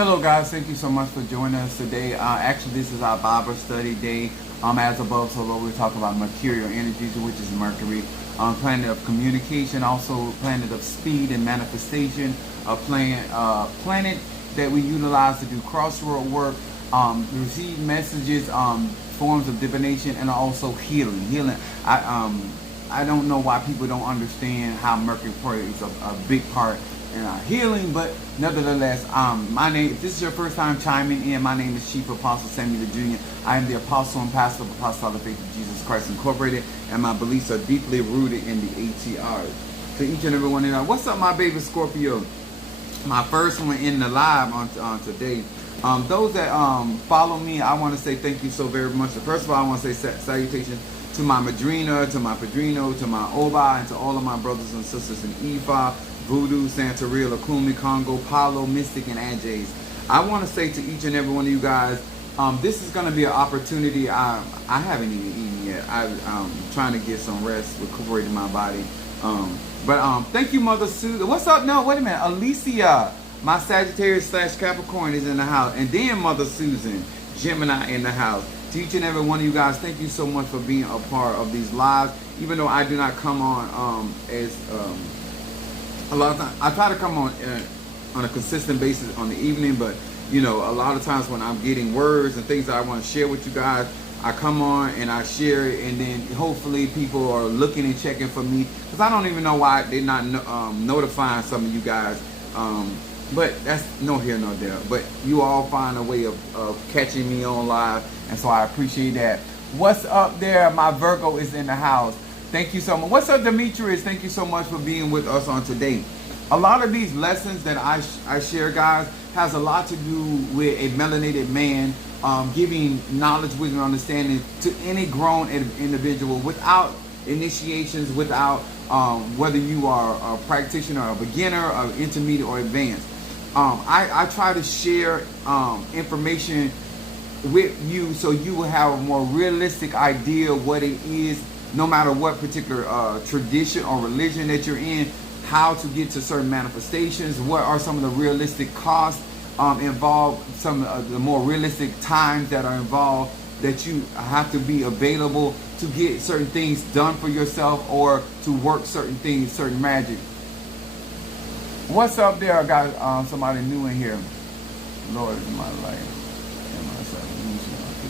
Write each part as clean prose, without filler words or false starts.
Hello guys, thank you so much for joining us today. Actually, this is our Bible study day. As above, so below, we're talking about mercurial energies, which is Mercury, planet of communication, also planet of speed and manifestation, a planet that we utilize to do crossroad work, receive messages, forms of divination, and also healing. I don't know why people don't understand how Mercury plays a big part in our healing, but nevertheless, if this is your first time chiming in, my name is Chief Apostle Samuel Jr. I am the apostle and pastor of Apostolic Faith of Jesus Christ Incorporated, and my beliefs are deeply rooted in the ATRs. To each and every one of you, what's up, my baby Scorpio? My first one in the live on today. Those that follow me, I want to say thank you so very much. First of all, I want to say salutations to my Madrina, to my Padrino, to my Oba, and to all of my brothers and sisters in Ifa, Voodoo, Santeria, Lakumi, Congo, Palo, Mystic, and Ajay's. I want to say to each and every one of you guys, this is going to be an opportunity. I haven't even eaten yet. I'm trying to get some rest, recuperating my body. But thank you, Mother Susan. What's up? No, wait a minute. Alicia, my Sagittarius / Capricorn is in the house. And then Mother Susan, Gemini in the house. To each and every one of you guys, thank you so much for being a part of these lives. Even though I do not come on as a lot of times, I try to come on a consistent basis on the evening, but you know, a lot of times when I'm getting words and things that I want to share with you guys, I come on and I share it, and then hopefully people are looking and checking for me, because I don't even know why they're not notifying some of you guys. But that's no here, no there. But you all find a way of catching me on live, and so I appreciate that. What's up there? My Virgo is in the house. Thank you so much. What's up, Demetrius? Thank you so much for being with us on today. A lot of these lessons that I share, guys, has a lot to do with a melanated man giving knowledge, wisdom, and understanding to any grown individual without initiations, without whether you are a practitioner, a beginner, or intermediate, or advanced. I try to share information with you so you will have a more realistic idea of what it is, no matter what particular tradition or religion that you're in, how to get to certain manifestations, what are some of the realistic costs involved, some of the more realistic times that are involved, that you have to be available to get certain things done for yourself or to work certain things, certain magic. What's up there? I got somebody new in here. Lord is my light.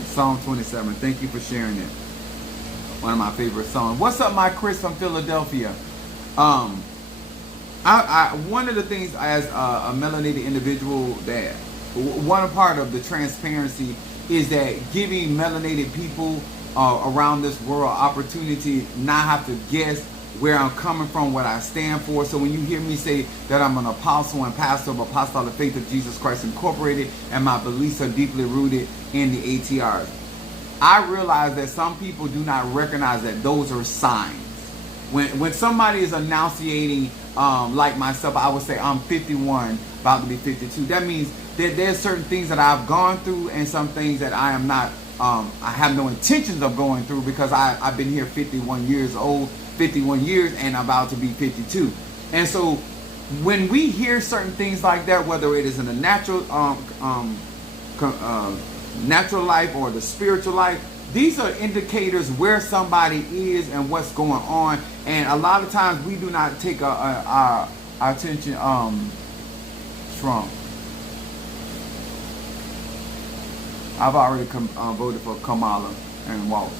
Psalm 27. Thank you for sharing it. One of my favorite songs. What's up, my Chris from Philadelphia? One of the things as a melanated individual, that one part of the transparency is that giving melanated people around this world opportunity not have to guess where I'm coming from, what I stand for. So when you hear me say that I'm an apostle and pastor of Apostolic Faith of Jesus Christ Incorporated, and my beliefs are deeply rooted in the ATRs, I realize that some people do not recognize that those are signs. When somebody is enunciating, like myself, I would say I'm 51, about to be 52. That means that there's certain things that I've gone through and some things that I am not, I have no intentions of going through, because I've been here 51 years old, 51 years, and about to be 52. And so when we hear certain things like that, whether it is in the natural life or the spiritual life, these are indicators where somebody is and what's going on. And a lot of times we do not take our attention strong. I've already voted for Kamala and Walsh.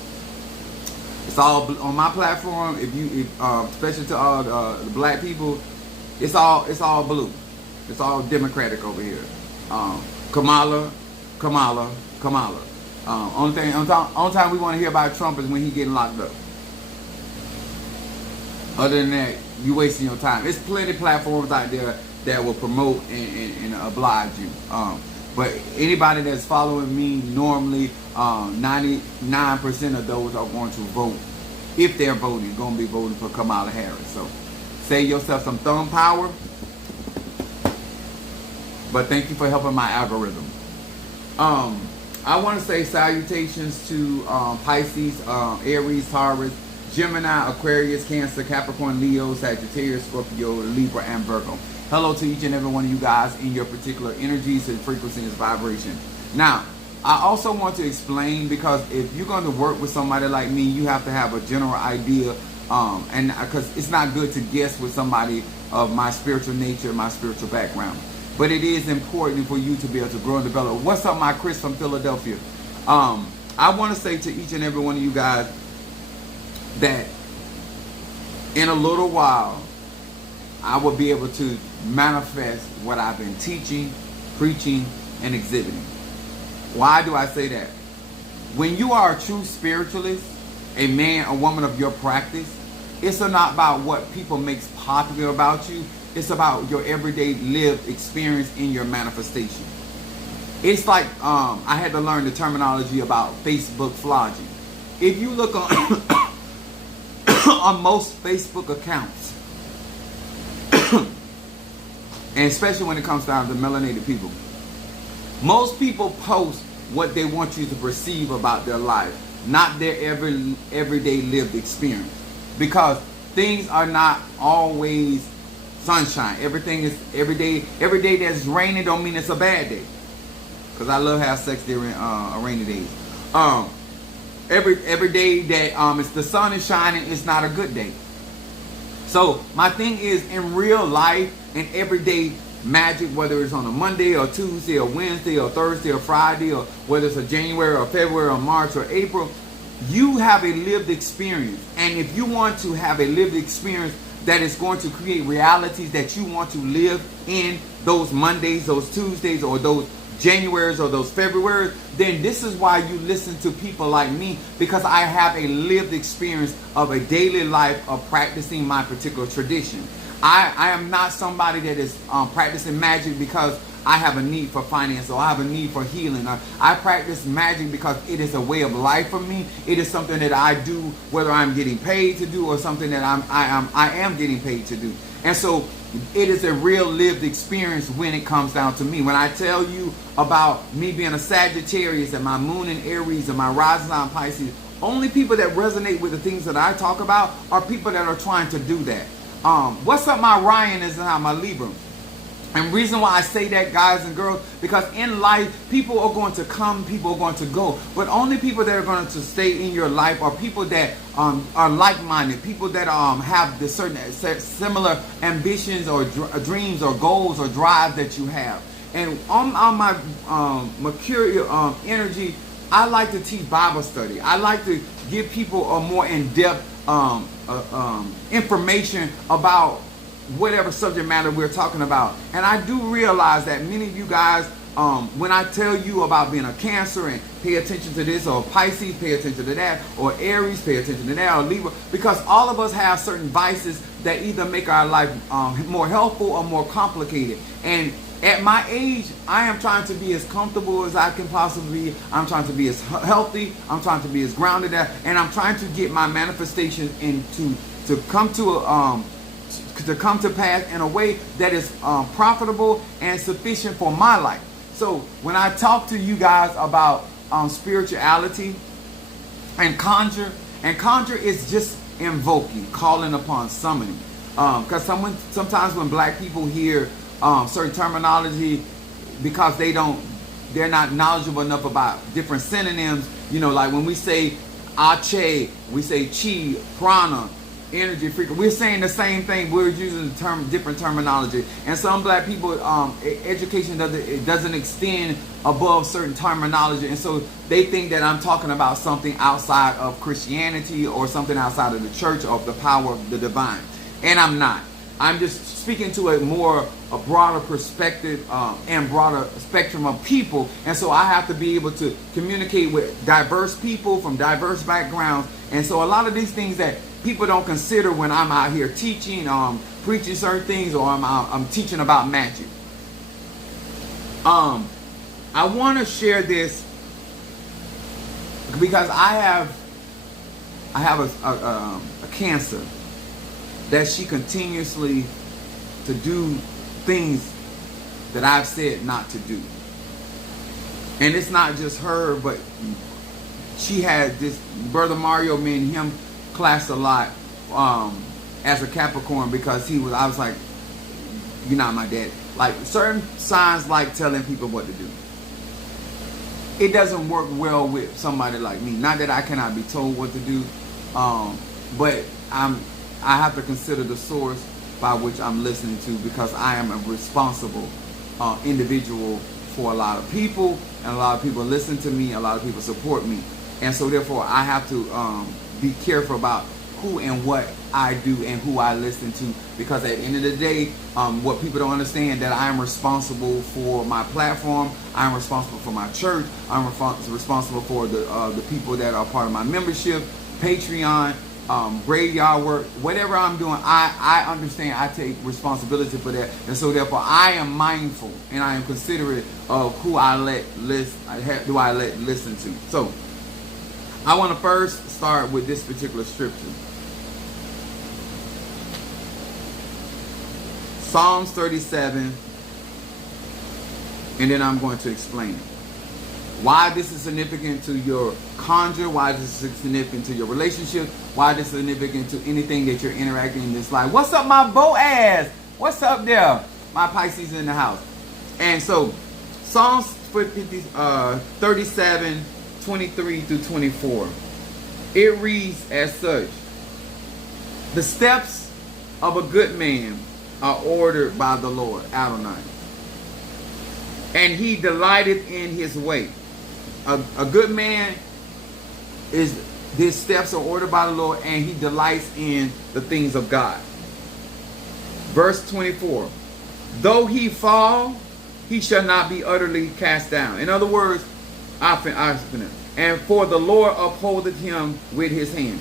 It's all on my platform. Especially to all the black people, it's all blue. It's all Democratic over here. Kamala. Only time we want to hear about Trump is when he getting locked up. Other than that, you wasting your time. There's plenty of platforms out there that will promote and oblige you. But anybody that's following me, normally 99% of those are going to vote. If they're voting, going to be voting for Kamala Harris. So save yourself some thumb power. But thank you for helping my algorithm. I want to say salutations to Pisces, Aries, Taurus, Gemini, Aquarius, Cancer, Capricorn, Leo, Sagittarius, Scorpio, Libra, and Virgo. Hello to each and every one of you guys in your particular energies and frequency and vibration. Now, I also want to explain, because if you're going to work with somebody like me, you have to have a general idea, and because it's not good to guess with somebody of my spiritual nature, my spiritual background. But it is important for you to be able to grow and develop. What's up, my Chris from Philadelphia? I want to say to each and every one of you guys that in a little while, I will be able to manifest what I've been teaching, preaching, and exhibiting. Why do I say that? When you are a true spiritualist, a man or woman of your practice, it's not about what people makes popular about you. It's about your everyday lived experience in your manifestation. It's like I had to learn the terminology about Facebook flogging. If you look on on most Facebook accounts, and especially when it comes down to melanated people, most people post what they want you to perceive about their life, not their everyday lived experience. Because things are not always sunshine. Everything is every day that's raining don't mean it's a bad day. Because I love having sex during rainy days. Every day that it's the sun is shining, it's not a good day. So my thing is, in real life and everyday magic, whether it's on a Monday or Tuesday or Wednesday or Thursday or Friday, or whether it's a January or February or March or April, you have a lived experience. And if you want to have a lived experience that is going to create realities that you want to live in those Mondays, those Tuesdays, or those Januaries or those Februaries, then this is why you listen to people like me, because I have a lived experience of a daily life of practicing my particular tradition. I am not somebody that is practicing magic because I have a need for finance or I have a need for healing. I practice magic because it is a way of life for me. It is something that I do whether I'm getting paid to do or something that I am getting paid to do. And so it is a real lived experience when it comes down to me. When I tell you about me being a Sagittarius and my moon in Aries and my rising sign Pisces, only people that resonate with the things that I talk about are people that are trying to do that. What's up, my Ryan is my Libra. And reason why I say that, guys and girls, because in life, people are going to come, people are going to go. But only people that are going to stay in your life are people that are like-minded, people that have the certain similar ambitions or dreams or goals or drive that you have. And on my Mercurial energy, I like to teach Bible study. I like to give people a more in-depth information about whatever subject matter we're talking about. And I do realize that many of you guys, when I tell you about being a Cancer and pay attention to this, or Pisces, pay attention to that, or Aries, pay attention to that, or Libra, because all of us have certain vices that either make our life more helpful or more complicated. And at my age, I am trying to be as comfortable as I can possibly be. I'm trying to be as healthy. I'm trying to be as grounded, and I'm trying to get my manifestation to come to pass in a way that is profitable and sufficient for my life. So when I talk to you guys about spirituality and conjure is just invoking, calling upon, summoning. Because sometimes when black people hear certain terminology, because they're not knowledgeable enough about different synonyms, like when we say Ache, we say Chi, Prana, energy, frequency. We're saying the same thing. We're using different terminology. And some black people, education doesn't extend above certain terminology, and so they think that I'm talking about something outside of Christianity or something outside of the church or of the power of the divine. And I'm not. I'm just speaking to a broader perspective and broader spectrum of people. And so I have to be able to communicate with diverse people from diverse backgrounds. And so a lot of these things that people don't consider when I'm out here teaching, preaching certain things, or I'm teaching about magic. I want to share this because I have a Cancer that she continuously to do things that I've said not to do. And it's not just her, but she had this, Brother Mario, me and him clashed a lot as a Capricorn, because I was like, you're not my daddy. Like certain signs like telling people what to do. It doesn't work well with somebody like me. Not that I cannot be told what to do, but I have to consider the source by which I'm listening to, because I am a responsible individual for a lot of people, and a lot of people listen to me, a lot of people support me, and so therefore I have to be careful about who and what I do and who I listen to, because at the end of the day, what people don't understand, that I am responsible for my platform, I'm responsible for my church, I'm responsible for the people that are part of my membership, Patreon, graveyard work, whatever I'm doing, I understand, I take responsibility for that, and so therefore I am mindful and I am considerate of who I let listen to. So I want to first start with this particular scripture. Psalms 37, and then I'm going to explain it. Why this is significant to your conjure, why this is significant to your relationship, why this is significant to anything that you're interacting in this life. What's up, my Boaz? What's up there? My Pisces in the house. And so, Psalms 37, 23 through 24. It reads as such: the steps of a good man are ordered by the Lord, Adonai, and he delighteth in his way. A good man his steps are ordered by the Lord, and he delights in the things of God. Verse 24, though he fall, he shall not be utterly cast down. In other words, and for the Lord upholdeth him with his hand.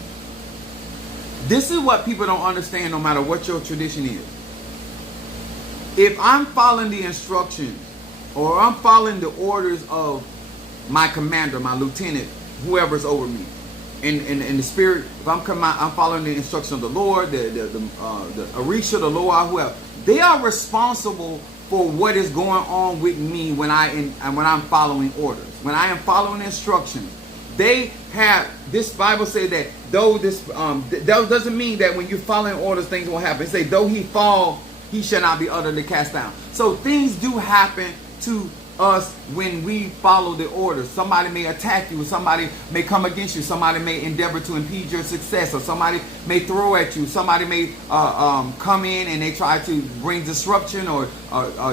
This is what people don't understand, no matter what your tradition is. If I'm following the instructions, or I'm following the orders of my commander, my lieutenant, whoever's over me, in the spirit, if I'm following the instruction of the Lord, the Orisha, the Loa, whoever, they are responsible for what is going on with me when I'm following orders, when I am following instructions. They have, this Bible says that though this that doesn't mean that when you're following orders things won't happen. It say though he fall, he shall not be utterly cast down. So things do happen to us when we follow the orders. Somebody may attack you, somebody may come against you, somebody may endeavor to impede your success, or somebody may throw at you, somebody may come in and they try to bring disruption or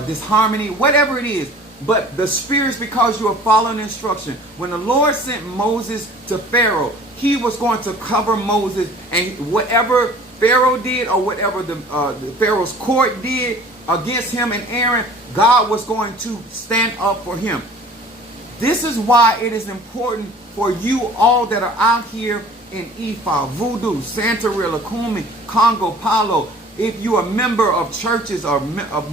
disharmony, whatever it is. But the spirits, because you are following instruction. When the Lord sent Moses to Pharaoh, he was going to cover Moses, and whatever Pharaoh did, or whatever the Pharaoh's court did against him and Aaron, God was going to stand up for him. This is why it is important for you all that are out here in Ifa, Voodoo, Santeria, Kumi, Congo, Palo, if you are a member of churches or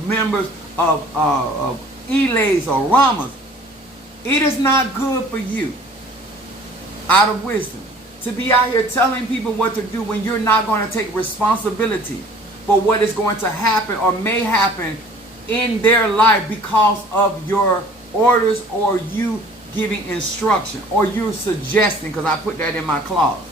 members of Elays or Ramas, it is not good for you, out of wisdom, to be out here telling people what to do when you're not going to take responsibility for what is going to happen or may happen in their life because of your orders, or you giving instruction, or you suggesting, because I put that in my clause.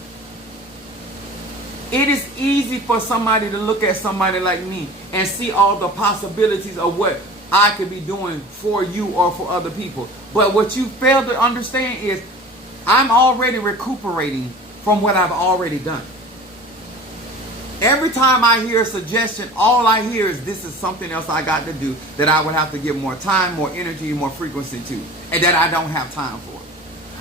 It is easy for somebody to look at somebody like me and see all the possibilities of what I could be doing for you or for other people. But what you fail to understand is I'm already recuperating from what I've already done. Every time I hear a suggestion, all I hear is this is something else I got to do that I would have to give more time, more energy, more frequency to, and that I don't have time for.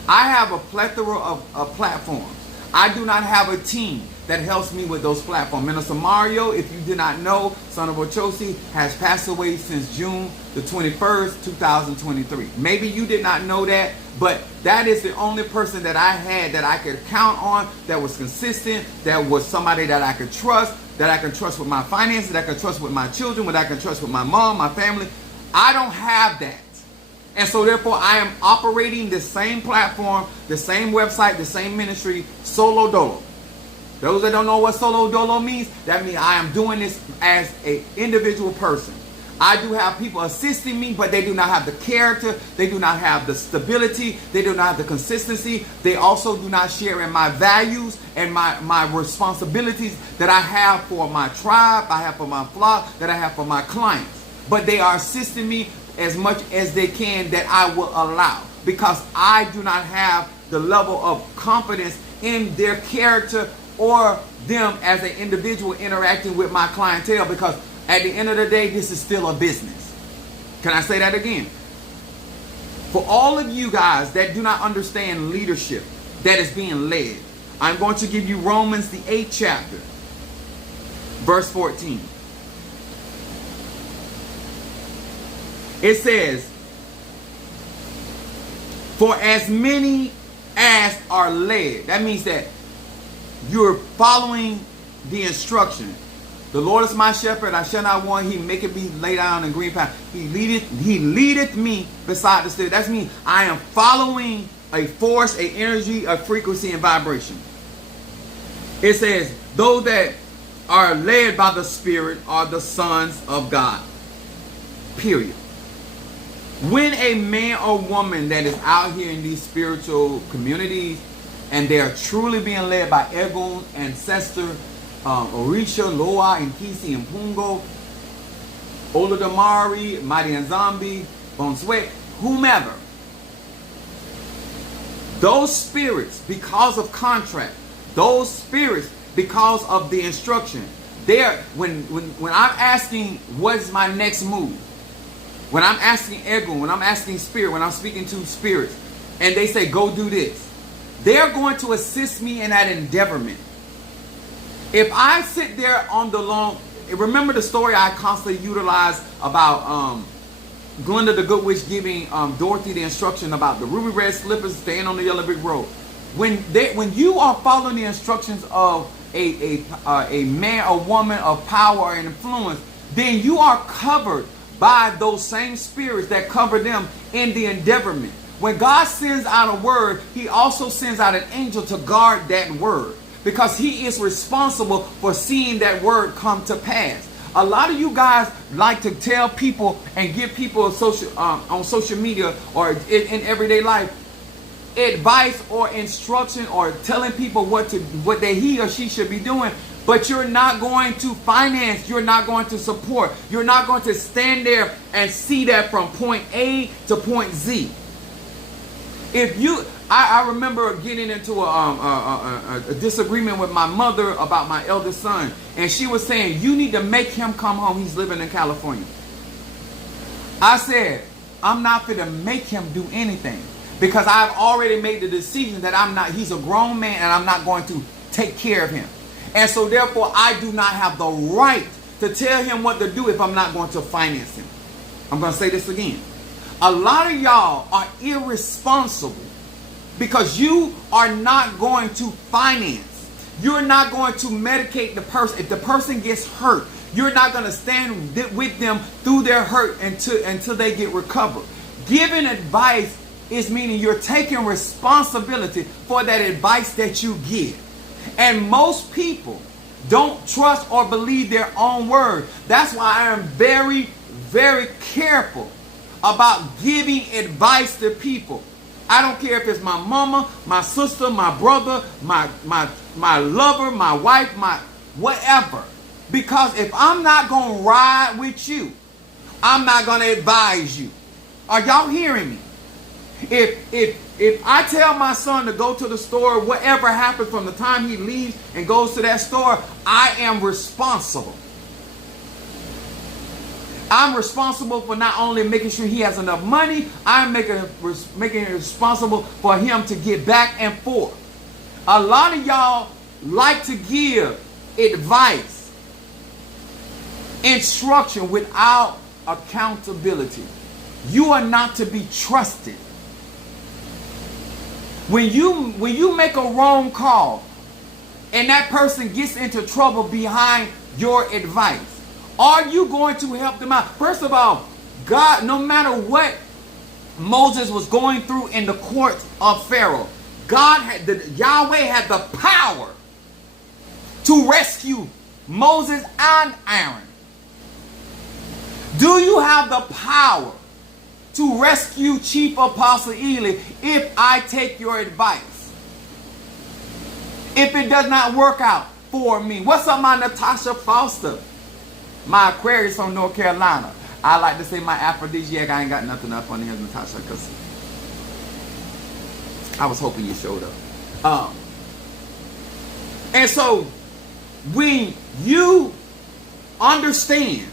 I have a plethora of platforms. I do not have a team that helps me with those platforms. Minister Mario, if you did not know, son of Ochosi, has passed away since June the 21st, 2023. Maybe you did not know that, but that is the only person that I had that I could count on, that was consistent, that was somebody that I could trust with my finances, that I could trust with my children, that I could trust with my mom, my family. I don't have that. And so therefore I am operating the same platform, the same website, the same ministry, solo dolo. Those that don't know what solo dolo means, that means I am doing this as an individual person. I do have people assisting me, but they do not have the character. They do not have the stability. They do not have the consistency. They also do not share in my values and my responsibilities that I have for my tribe, I have for my flock, that I have for my clients. But they are assisting me as much as they can that I will allow, because I do not have the level of confidence in their character or them as an individual interacting with my clientele, because at the end of the day, this is still a business. Can I say that again? For all of you guys that do not understand leadership that is being led, I'm going to give you Romans the 8th chapter, verse 14. It says, for as many as are led, that means that you're following the instruction. The Lord is my shepherd, I shall not want. He maketh me lay down in green path. He leadeth me beside the still. That means I am following a force, a energy, a frequency, and vibration. It says, those that are led by the Spirit are the sons of God. Period. When a man or woman that is out here in these spiritual communities and they are truly being led by Egun, Ancestor, Orisha, Loa, Nkisi, and Pungo, Olodumare, Mighty Nzambi, Bonswe, whomever, those spirits, because of contract, those spirits, because of the instruction, when I'm asking what's my next move, when I'm asking Egun, when I'm asking Spirit, when I'm speaking to spirits, and they say, go do this, they're going to assist me in that endeavorment. If I sit there on the long, remember the story I constantly utilize about Glinda the Good Witch giving Dorothy the instruction about the ruby red slippers staying on the yellow brick road. When you are following the instructions of a man or woman of power and influence, then you are covered by those same spirits that cover them in the endeavorment. When God sends out a word, he also sends out an angel to guard that word, because he is responsible for seeing that word come to pass. A lot of you guys like to tell people and give people on social media or in everyday life advice or instruction or telling people what he or she should be doing, but you're not going to finance, you're not going to support, you're not going to stand there and see that from point A to point Z. I remember getting into a disagreement with my mother about my eldest son, and she was saying, you need to make him come home. He's living in California. I said, I'm not going to make him do anything, because I've already made the decision that he's a grown man and I'm not going to take care of him. And so therefore, I do not have the right to tell him what to do if I'm not going to finance him. I'm going to say this again. A lot of y'all are irresponsible because you are not going to finance. You're not going to medicate the person. If the person gets hurt, you're not going to stand with them through their hurt until they get recovered. Giving advice is meaning you're taking responsibility for that advice that you give. And most people don't trust or believe their own word. That's why I am very, very careful about giving advice to people. I don't care if it's my mama, my sister, my brother, my lover, my wife, my whatever. Because if I'm not going to ride with you, I'm not going to advise you. Are y'all hearing me? If I tell my son to go to the store, whatever happens from the time he leaves and goes to that store, I am responsible. I'm responsible for not only making sure he has enough money, I'm making it responsible for him to get back and forth. A lot of y'all like to give advice, instruction without accountability. You are not to be trusted. When you make a wrong call and that person gets into trouble behind your advice, are you going to help them out? First of all, God, no matter what Moses was going through in the courts of Pharaoh, Yahweh had the power to rescue Moses and Aaron. Do you have the power to rescue Chief Apostle Ely if I take your advice? If it does not work out for me. What's up, my Natasha Foster? My Aquarius from North Carolina. I like to say my aphrodisiac. I ain't got nothing up on here, Natasha, because I was hoping you showed up. And so, when you understand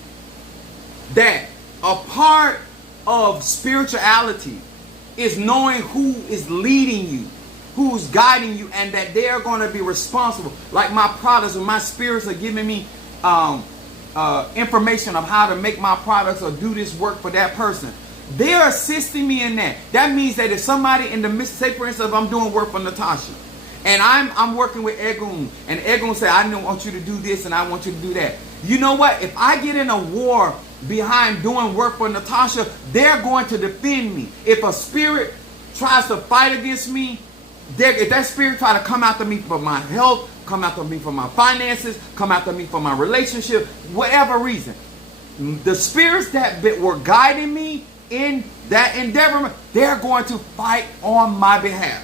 that a part of spirituality is knowing who is leading you, who's guiding you, and that they are going to be responsible. Like my products, or my spirits are giving me information of how to make my products or do this work for that person. They're assisting me in that. That means that if somebody in the midst, say for instance, if I'm doing work for Natasha, and I'm working with Egun, and Egun say, I want you to do this and I want you to do that. You know what? If I get in a war behind doing work for Natasha, they're going to defend me. If a spirit tries to fight against me, if that spirit try to come after me for my health, come after me for my finances, come after me for my relationship, whatever reason, the spirits that were guiding me in that endeavor, they're going to fight on my behalf.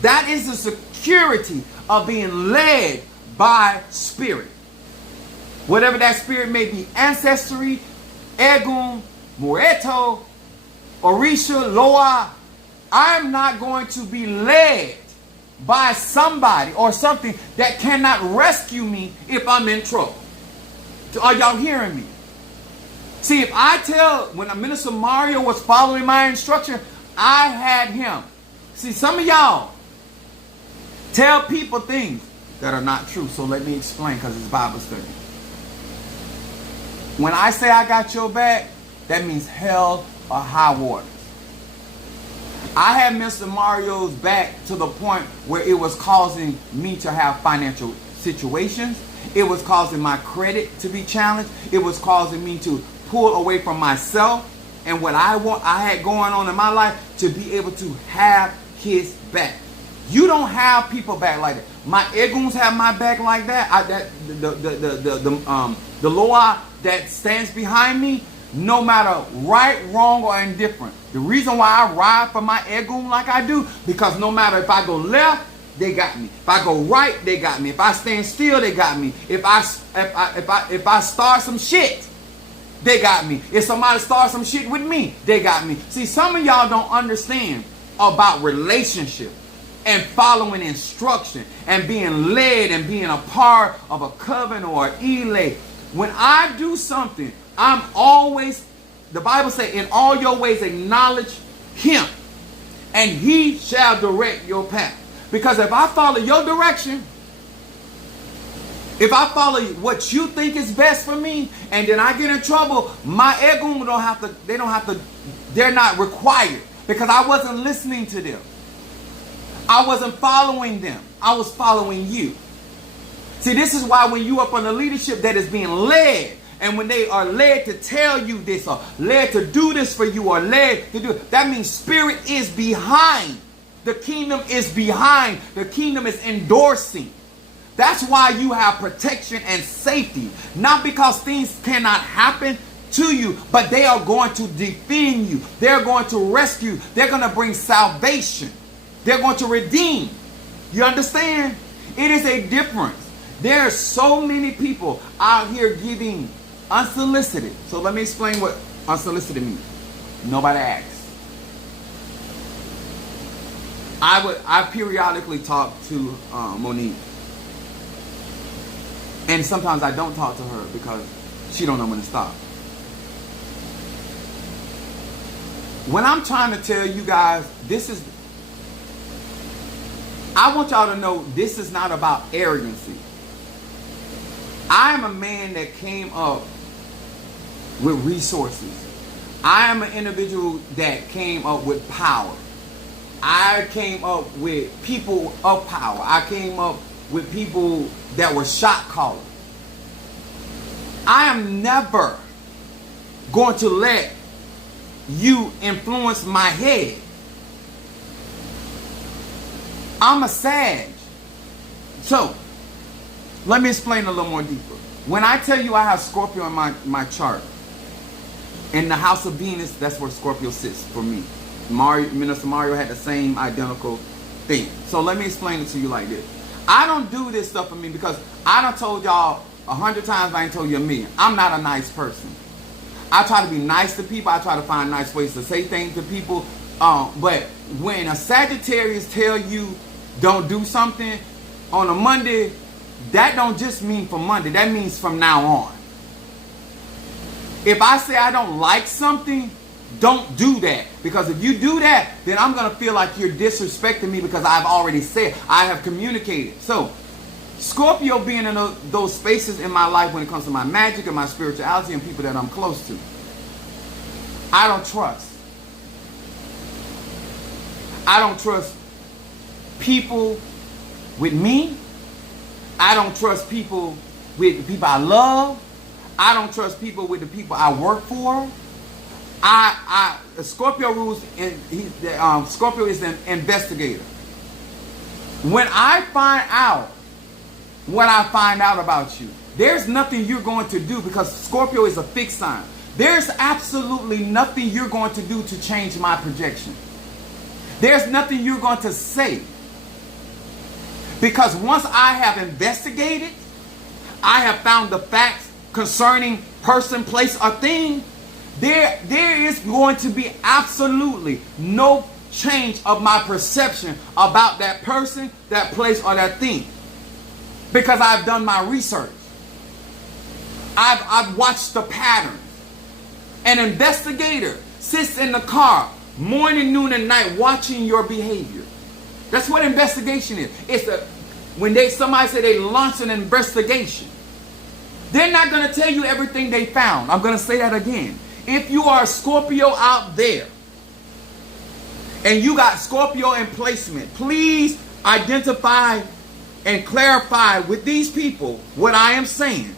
That is the security of being led by spirit. Whatever that spirit may be, ancestry, Egun, Moreto, Orisha, Loa, I'm not going to be led by somebody or something that cannot rescue me if I'm in trouble. Are y'all hearing me? See, if I when Minister Mario was following my instruction, I had him. See, some of y'all tell people things that are not true. So let me explain, because it's Bible study. When I say I got your back, that means hell or high water. I had Mr. Mario's back to the point where it was causing me to have financial situations. It was causing my credit to be challenged. It was causing me to pull away from myself and what I had going on in my life, to be able to have his back. You don't have people back like that. My Eguns have my back like that. The Loa that stands behind me, no matter right, wrong, or indifferent. The reason why I ride for my Egun like I do, because no matter if I go left, they got me. If I go right, they got me. If I stand still, they got me. If I start some shit, they got me. If somebody starts some shit with me, they got me. See, some of y'all don't understand about relationship and following instruction and being led and being a part of a covenant or an elay. When I do something, I'm always, the Bible says, in all your ways acknowledge him, and he shall direct your path. Because if I follow your direction, if I follow what you think is best for me, and then I get in trouble, my Egun they're not required, because I wasn't listening to them. I wasn't following them. I was following you. See, this is why when you up on the leadership that is being led, and when they are led to tell you this, or led to do this for you, or led to do it, that means spirit is behind. The kingdom is behind. The kingdom is endorsing. That's why you have protection and safety. Not because things cannot happen to you, but they are going to defend you. They're going to rescue. They're going to bring salvation. They're going to redeem. You understand? It is a difference. There are so many people out here giving unsolicited. So let me explain what unsolicited means. Nobody asks. I periodically talk to Monique. And sometimes I don't talk to her because she don't know when to stop. When I'm trying to tell you guys, I want y'all to know this is not about arrogancy. I am a man that came up with resources. I am an individual that came up with power. I came up with people of power. I came up with people that were shot callers. I am never going to let you influence my head. I'm a Sag. So, let me explain a little more deeper. When I tell you I have Scorpio in my chart, In the house of Venus, that's where Scorpio sits for me. Minister Mario had the same identical thing. So let me explain it to you like this. I don't do this stuff for me because I done told y'all 100 times, I ain't told you a million. I'm not a nice person. I try to be nice to people. I try to find nice ways to say things to people. But when a Sagittarius tell you don't do something on a Monday, that don't just mean for Monday. That means from now on. If I say I don't like something, don't do that. Because if you do that, then I'm going to feel like you're disrespecting me because I've already said, I have communicated. So, Scorpio being in those spaces in my life when it comes to my magic and my spirituality and people that I'm close to, I don't trust. I don't trust people with me. I don't trust people with the people I love. I don't trust people with the people I work for. Scorpio rules, and Scorpio is an investigator. When I find out what I find out about you, there's nothing you're going to do because Scorpio is a fixed sign. There's absolutely nothing you're going to do to change my projection. There's nothing you're going to say. Because once I have investigated, I have found the facts concerning person, place, or thing, there is going to be absolutely no change of my perception about that person, that place, or that thing. Because I've done my research. I've watched the patterns. An investigator sits in the car morning, noon, and night watching your behavior. That's what investigation is. It's when somebody say they launched an investigation, they're not going to tell you everything they found. I'm going to say that again. If you are a Scorpio out there and you got Scorpio in placement, please identify and clarify with these people what I am saying.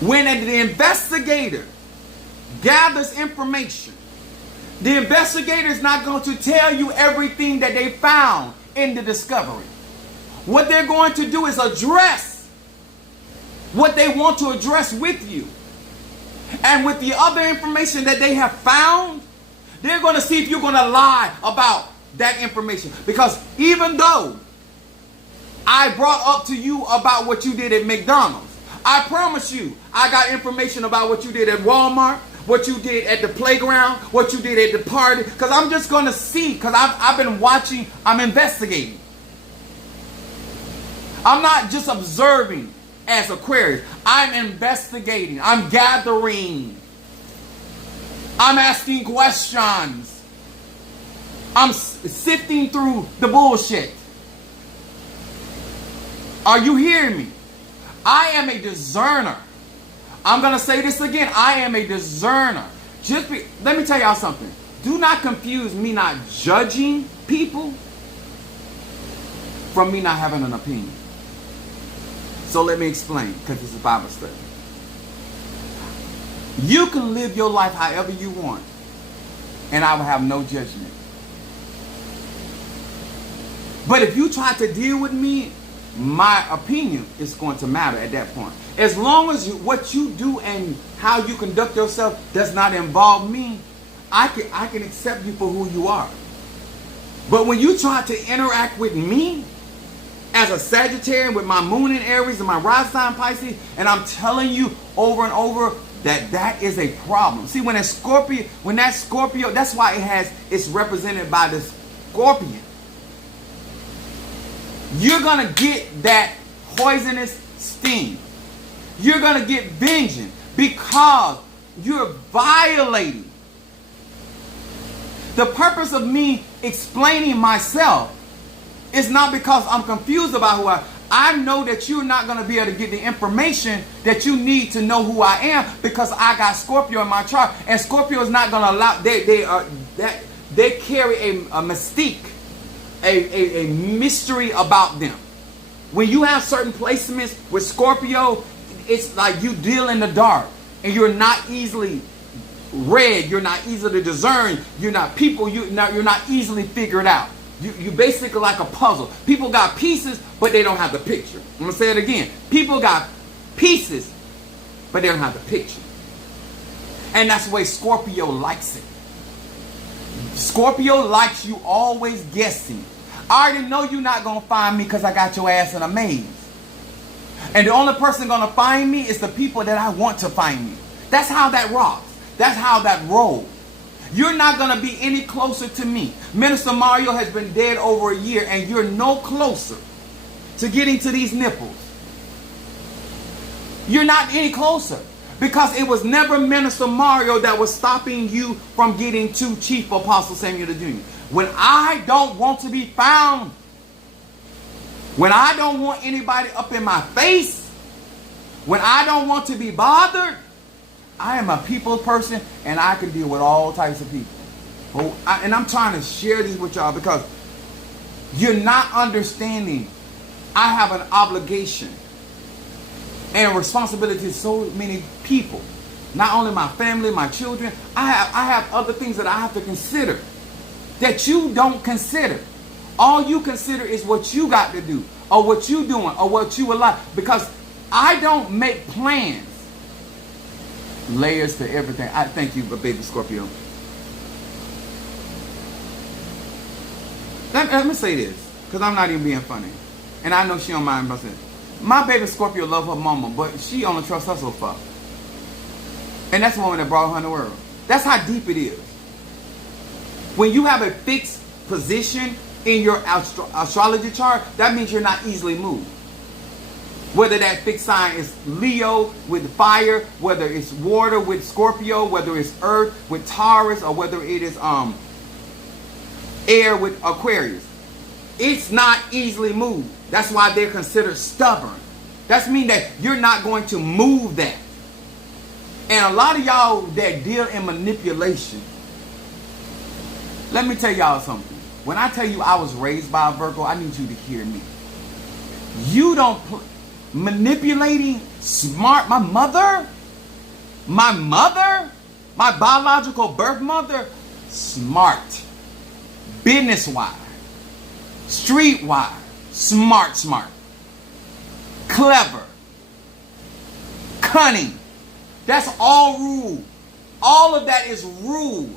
When the investigator gathers information, the investigator is not going to tell you everything that they found in the discovery. What they're going to do is address what they want to address with you. And with the other information that they have found, they're going to see if you're going to lie about that information. Because even though I brought up to you about what you did at McDonald's, I promise you, I got information about what you did at Walmart, what you did at the playground, what you did at the party. Because I'm just going to see, because I've been watching, I'm investigating. I'm not just observing as Aquarius. I'm investigating. I'm gathering. I'm asking questions. I'm sifting through the bullshit. Are you hearing me? I am a discerner. I'm going to say this again. I am a discerner. Let me tell y'all something. Do not confuse me not judging people from me not having an opinion. So let me explain, because this is Bible study. You can live your life however you want, and I will have no judgment. But if you try to deal with me, my opinion is going to matter at that point. As long as what you do and how you conduct yourself does not involve me, I can accept you for who you are. But when you try to interact with me as a Sagittarian with my moon in Aries and my rising sign Pisces, and I'm telling you over and over that is a problem. See, when that Scorpio, that's why it's represented by the scorpion. You're going to get that poisonous sting. You're going to get vengeance because you're violating. The purpose of me explaining myself is not because I'm confused about who I know that you're not going to be able to get the information that you need to know who I am because I got Scorpio in my chart. And Scorpio is not going to allow, they carry a mystique. A mystery about them. When you have certain placements with Scorpio, it's like you deal in the dark and you're not easily read, you're not easy to discern, you're not easily figured out. You basically like a puzzle. People got pieces, but they don't have the picture. I'm gonna say it again. People got pieces, but they don't have the picture. And that's the way Scorpio likes it. Scorpio likes you always guessing. I already know you're not going to find me because I got your ass in a maze. And the only person going to find me is the people that I want to find me. That's how that rocks. That's how that rolls. You're not going to be any closer to me. Minister Mario has been dead over a year and you're no closer to getting to these nipples. You're not any closer. Because it was never Minister Mario that was stopping you from getting to Chief Apostle Samuel the Jr. When I don't want to be found, when I don't want anybody up in my face, when I don't want to be bothered, I am a people person and I can deal with all types of people. And I'm trying to share this with y'all because you're not understanding. I have an obligation and responsibility to so many people. Not only my family, my children. I have other things that I have to consider that you don't consider. All you consider is what you got to do or what you doing or what you would like. Because I don't make plans. Layers to everything. I thank you, baby Scorpio. Let me say this, because I'm not even being funny. And I know she don't mind about saying. My baby Scorpio love her mama, but she only trusts her so far. And that's the woman that brought her in the world. That's how deep it is. When you have a fixed position in your astrology chart, that means you're not easily moved. Whether that fixed sign is Leo with fire, whether it's water with Scorpio, whether it's earth with Taurus, or whether it is air with Aquarius. It's not easily moved. That's why they're considered stubborn. That means that you're not going to move that. And a lot of y'all that deal in manipulation, let me tell y'all something. When I tell you I was raised by a Virgo, I need you to hear me. You don't manipulating smart. My mother, my biological birth mother, smart, business-wise, street-wise, smart, clever, cunning. That's all rule. All of that is rule.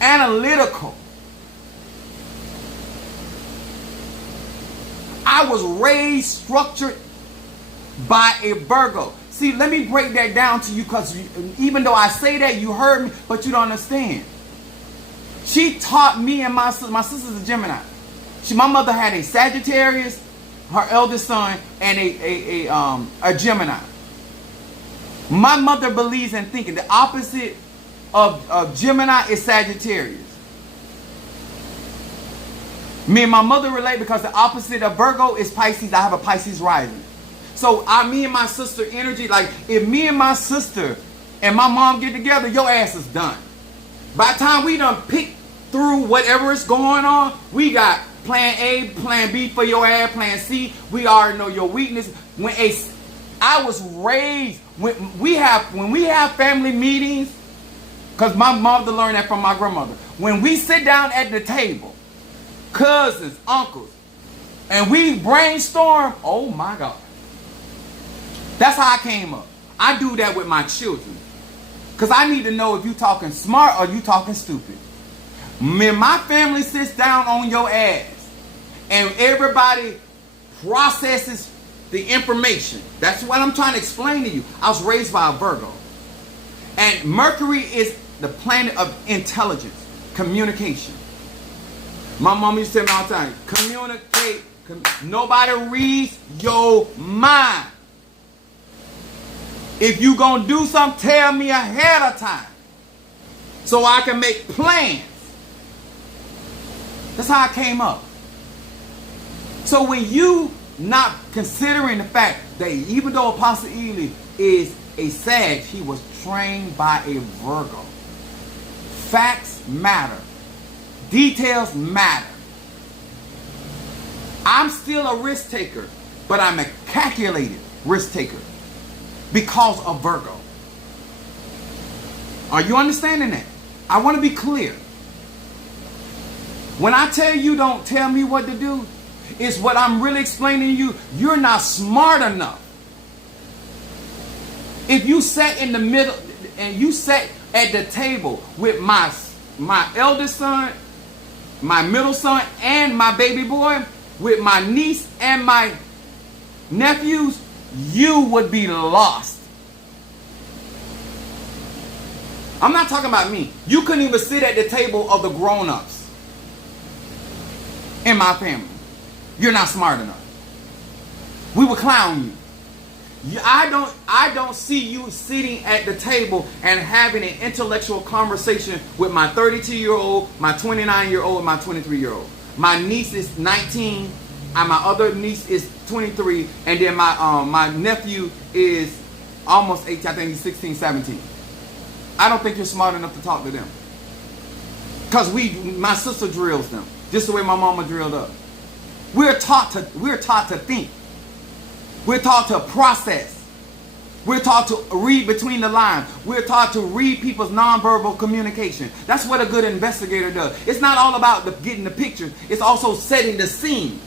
Analytical. I was raised structured by a Virgo. See, let me break that down to you, because even though I say that, you heard me, but you don't understand. She taught me and my sister's a Gemini. My mother had a Sagittarius, her eldest son, and a Gemini. My mother believes in thinking. The opposite of Gemini is Sagittarius. Me and my mother relate because the opposite of Virgo is Pisces. I have a Pisces rising. So me and my sister energy, like if me and my sister and my mom get together, your ass is done. By the time we done pick through whatever is going on, we got plan A, plan B for your ass, plan C. We already know your weakness. I was raised, when we have family meetings, because my mother learned that from my grandmother. When we sit down at the table, cousins, uncles, and we brainstorm, oh my God. That's how I came up. I do that with my children. Because I need to know if you talking smart or you talking stupid. When my family sits down on your ass and everybody processes the information. That's what I'm trying to explain to you. I was raised by a Virgo. And Mercury is the planet of intelligence, communication. My mom used to tell me all the time, communicate. Nobody reads your mind. If you gonna do something, tell me ahead of time so I can make plans. That's how I came up. So when you not considering the fact that even though Apostle Ely is a Sag, he was trained by a Virgo. Facts matter. Details matter. I'm still a risk taker, but I'm a calculated risk taker because of Virgo. Are you understanding that? I want to be clear. When I tell you don't tell me what to do, it's what I'm really explaining to you. You're not smart enough. If you sat in the middle, and you sat at the table with my eldest son, my middle son, and my baby boy, with my niece and my nephews, you would be lost. I'm not talking about me. You couldn't even sit at the table of the grown-ups in my family. You're not smart enough. We would clown you. I don't see you sitting at the table and having an intellectual conversation with my 32-year-old, my 29-year-old, and my 23-year-old. My niece is 19, and my other niece is 23, and then my nephew is almost 18. I think he's 16, 17. I don't think you're smart enough to talk to them. Because my sister drills them, just the way my mama drilled us. We're taught to think. We're taught to process. We're taught to read between the lines. We're taught to read people's nonverbal communication. That's what a good investigator does. It's not all about getting the picture. It's also setting the scene.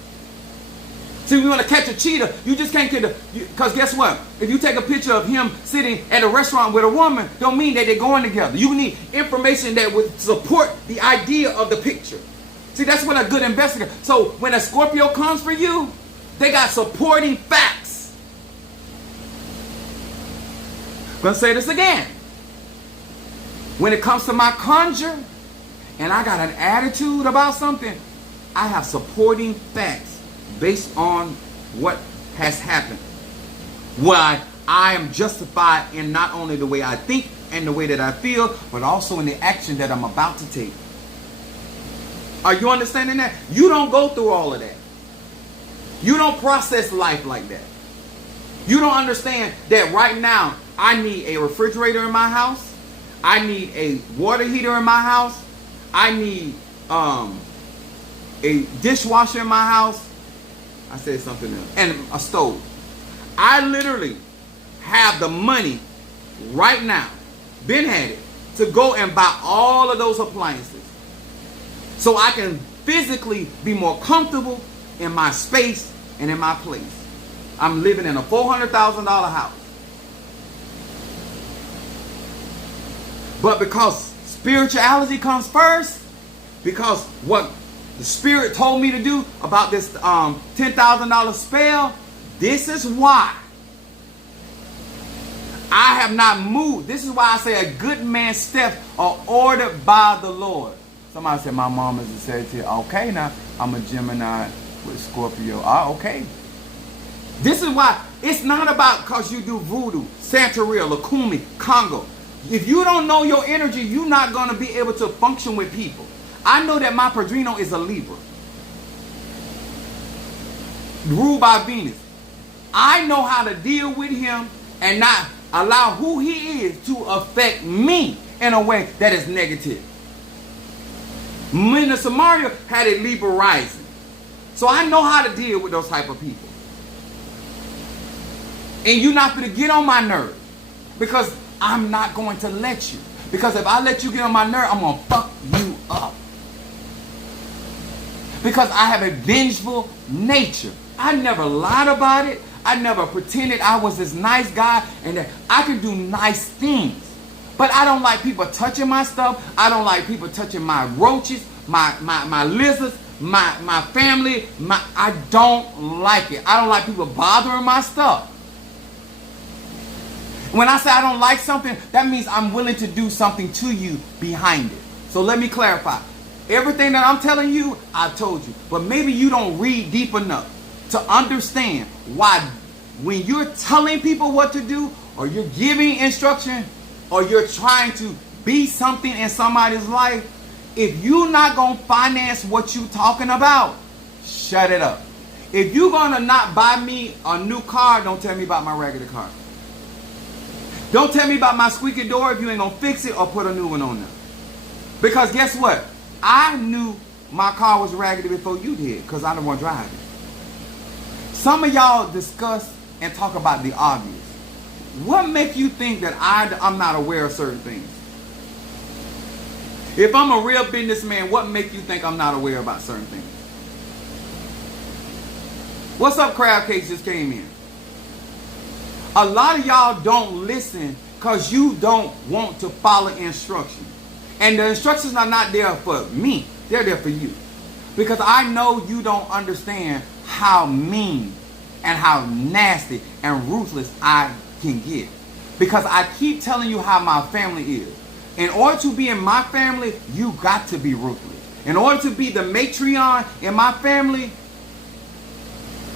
See, when you want to catch a cheater, you just can't get because guess what? If you take a picture of him sitting at a restaurant with a woman, don't mean that they're going together. You need information that would support the idea of the picture. See, that's what a good investigator. So when a Scorpio comes for you, they got supporting facts. I'm going to say this again. When it comes to my conjure, and I got an attitude about something, I have supporting facts based on what has happened. Why I am justified in not only the way I think and the way that I feel, but also in the action that I'm about to take. Are you understanding that? You don't go through all of that. You don't process life like that. You don't understand that right now I need a refrigerator in my house. I need a water heater in my house. I need a dishwasher in my house. I said something else. And a stove. I literally have the money right now, been had it, to go and buy all of those appliances. So I can physically be more comfortable in my space and in my place. I'm living in a $400,000 house. But because spirituality comes first, because what the Spirit told me to do about this $10,000 spell, this is why I have not moved. This is why I say a good man's steps are ordered by the Lord. Somebody said my mom is a Sagittarius. Okay, now I'm a Gemini with Scorpio. Okay. This is why it's not about because you do voodoo, Santeria, Lakumi, Congo. If you don't know your energy, you're not going to be able to function with people. I know that my Padrino is a Libra, ruled by Venus. I know how to deal with him and not allow who he is to affect me in a way that is negative. Mina Samaria had a Libra rising. So I know how to deal with those type of people. And you're not going to get on my nerves. Because I'm not going to let you. Because if I let you get on my nerve, I'm going to fuck you up. Because I have a vengeful nature. I never lied about it. I never pretended I was this nice guy and that I could do nice things. But I don't like people touching my stuff. I don't like people touching my roaches, my lizards, my family. I don't like it. I don't like people bothering my stuff. When I say I don't like something, that means I'm willing to do something to you behind it. So let me clarify. Everything that I'm telling you, I told you. But maybe you don't read deep enough to understand why when you're telling people what to do, or you're giving instruction, or you're trying to be something in somebody's life, if you're not going to finance what you're talking about, shut it up. If you're going to not buy me a new car, don't tell me about my regular car. Don't tell me about my squeaky door if you ain't going to fix it or put a new one on there. Because guess what? I knew my car was raggedy before you did because I don't want to drive it. Some of y'all discuss and talk about the obvious. What makes you think that I'm not aware of certain things? If I'm a real businessman, what makes you think I'm not aware about certain things? What's up, Crab Cakes just came in. A lot of y'all don't listen Because you don't want to follow instructions. And the instructions are not there for me. They're there for you. Because I know you don't understand how mean and how nasty and ruthless I can get. Because I keep telling you how my family is. In order to be in my family, you got to be ruthless. In order to be the matriarch in my family,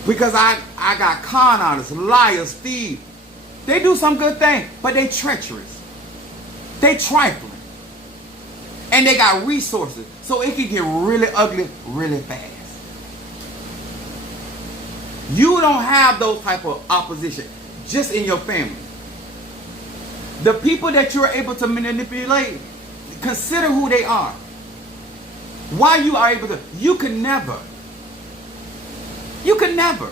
because I got con artists, liars, thieves. They do some good things, but they treacherous. They trifling. And they got resources. So it can get really ugly really fast. You don't have those type of opposition just in your family. The people that you're able to manipulate, consider who they are. Why you are able to, you can never. You can never.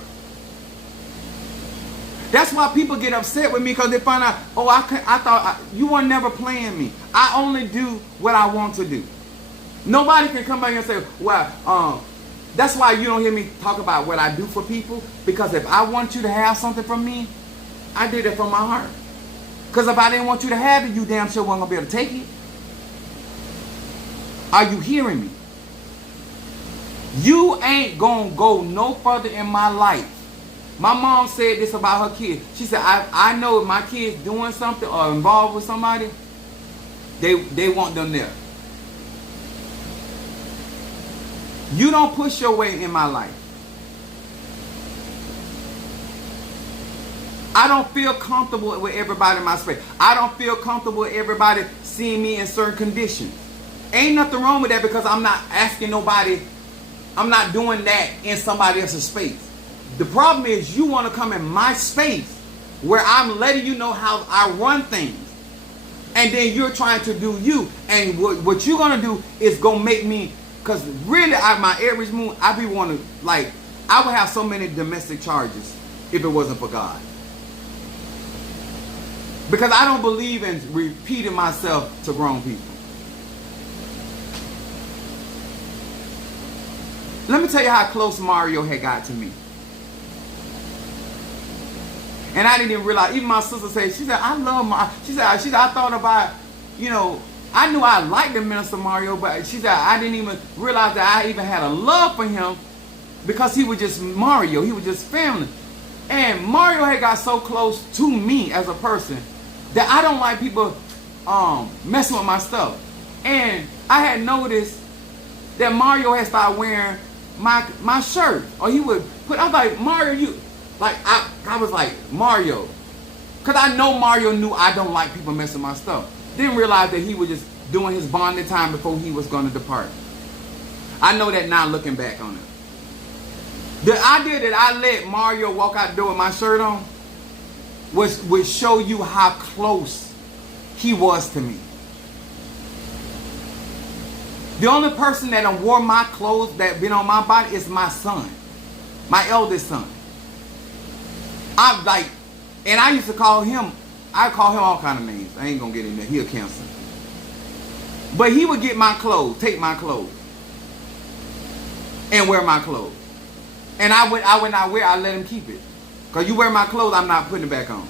That's why people get upset with me, because they find out, oh, I thought you were never playing me. I only do what I want to do. Nobody can come back and say, well, that's why you don't hear me talk about what I do for people. Because if I want you to have something from me, I did it from my heart. Because if I didn't want you to have it, you damn sure wasn't going to be able to take it. Are you hearing me? You ain't going to go no further in my life. My mom said this about her kids. She said, I know if my kids doing something or involved with somebody, they want them there. You don't push your way in my life. I don't feel comfortable with everybody in my space. I don't feel comfortable with everybody seeing me in certain conditions. Ain't nothing wrong with that, because I'm not asking nobody. I'm not doing that in somebody else's space. The problem is you want to come in my space where I'm letting you know how I run things. And then you're trying to do you. And what you're going to do is going to make me, because really my Aries moon, I be wanting, like, I would have so many domestic charges if it wasn't for God. Because I don't believe in repeating myself to grown people. Let me tell you how close Mario had got to me. And I didn't even realize, even my sister said, she said, I love Mario. She said, I thought about, I knew I liked the Minister Mario, but she said, I didn't even realize that I even had a love for him, because he was just Mario. He was just family. And Mario had got so close to me as a person that I don't like people messing with my stuff. And I had noticed that Mario had started wearing my shirt. Or he would put, I was like, Mario, you, like, I was like, Mario. Because I know Mario knew I don't like people messing with my stuff. Didn't realize that he was just doing his bonding time before he was going to depart. I know that now looking back on it. The idea that I let Mario walk out the door with my shirt on would show you how close he was to me. The only person that done wore my clothes that been on my body is my son. My eldest son. I'm like, and I used to call him, I call him all kind of names. I ain't gonna get in there. He a Cancer. But he would get my clothes, take my clothes, and wear my clothes. And I would not wear, I let him keep it. Because you wear my clothes, I'm not putting it back on.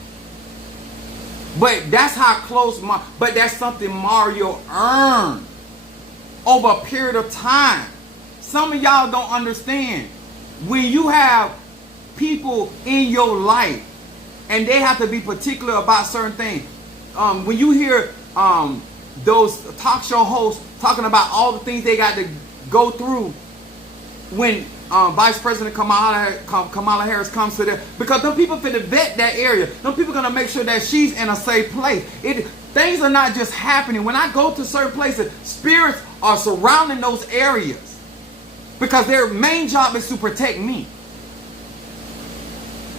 But that's how close, but that's something Mario earned over a period of time. Some of y'all don't understand. When you have people in your life and they have to be particular about certain things. When you hear those talk show hosts talking about all the things they got to go through when Vice President Kamala Harris comes to there, because them people finna vet that area. Them people gonna make sure that she's in a safe place. Things are not just happening. When I go to certain places, spirits are surrounding those areas because their main job is to protect me.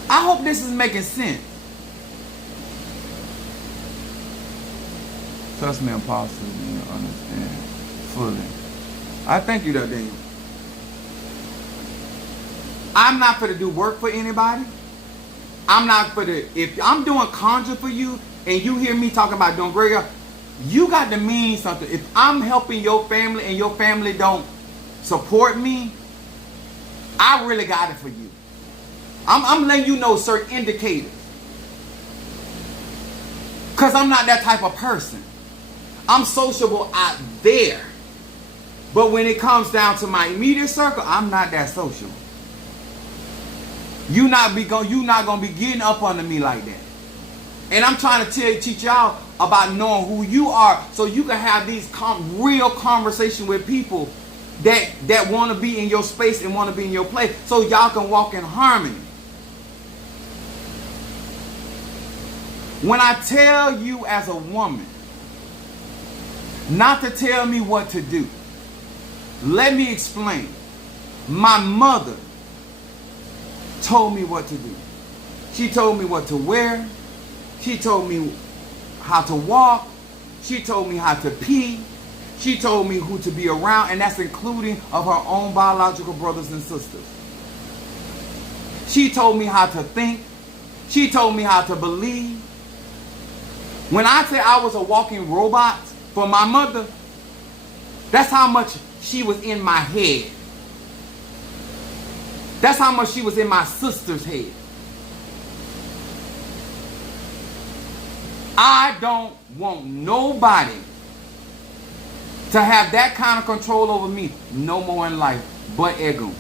I hope this is making sense. Trust me, Apostle, you understand fully. I thank you, though, Daniel. I'm not for to do work for anybody. I'm not for to, if I'm doing conjure for you and you hear me talking about doing great, you got to mean something. If I'm helping your family and your family don't support me, I really got it for you. I'm letting you know certain indicators. Because I'm not that type of person. I'm sociable out there. But when it comes down to my immediate circle, I'm not that social. You not gonna be getting up under me like that. And I'm trying to teach y'all about knowing who you are, so you can have these real conversation with people that want to be in your space and want to be in your place, so y'all can walk in harmony. When I tell you as a woman not to tell me what to do, let me explain. My mother told me what to do. She told me what to wear. She told me how to walk. She told me how to pee. She told me who to be around, and that's including of her own biological brothers and sisters. She told me how to think. She told me how to believe. When I say I was a walking robot for my mother, that's how much she was in my head. That's how much she was in my sister's head. I don't want nobody to have that kind of control over me no more in life but Egu.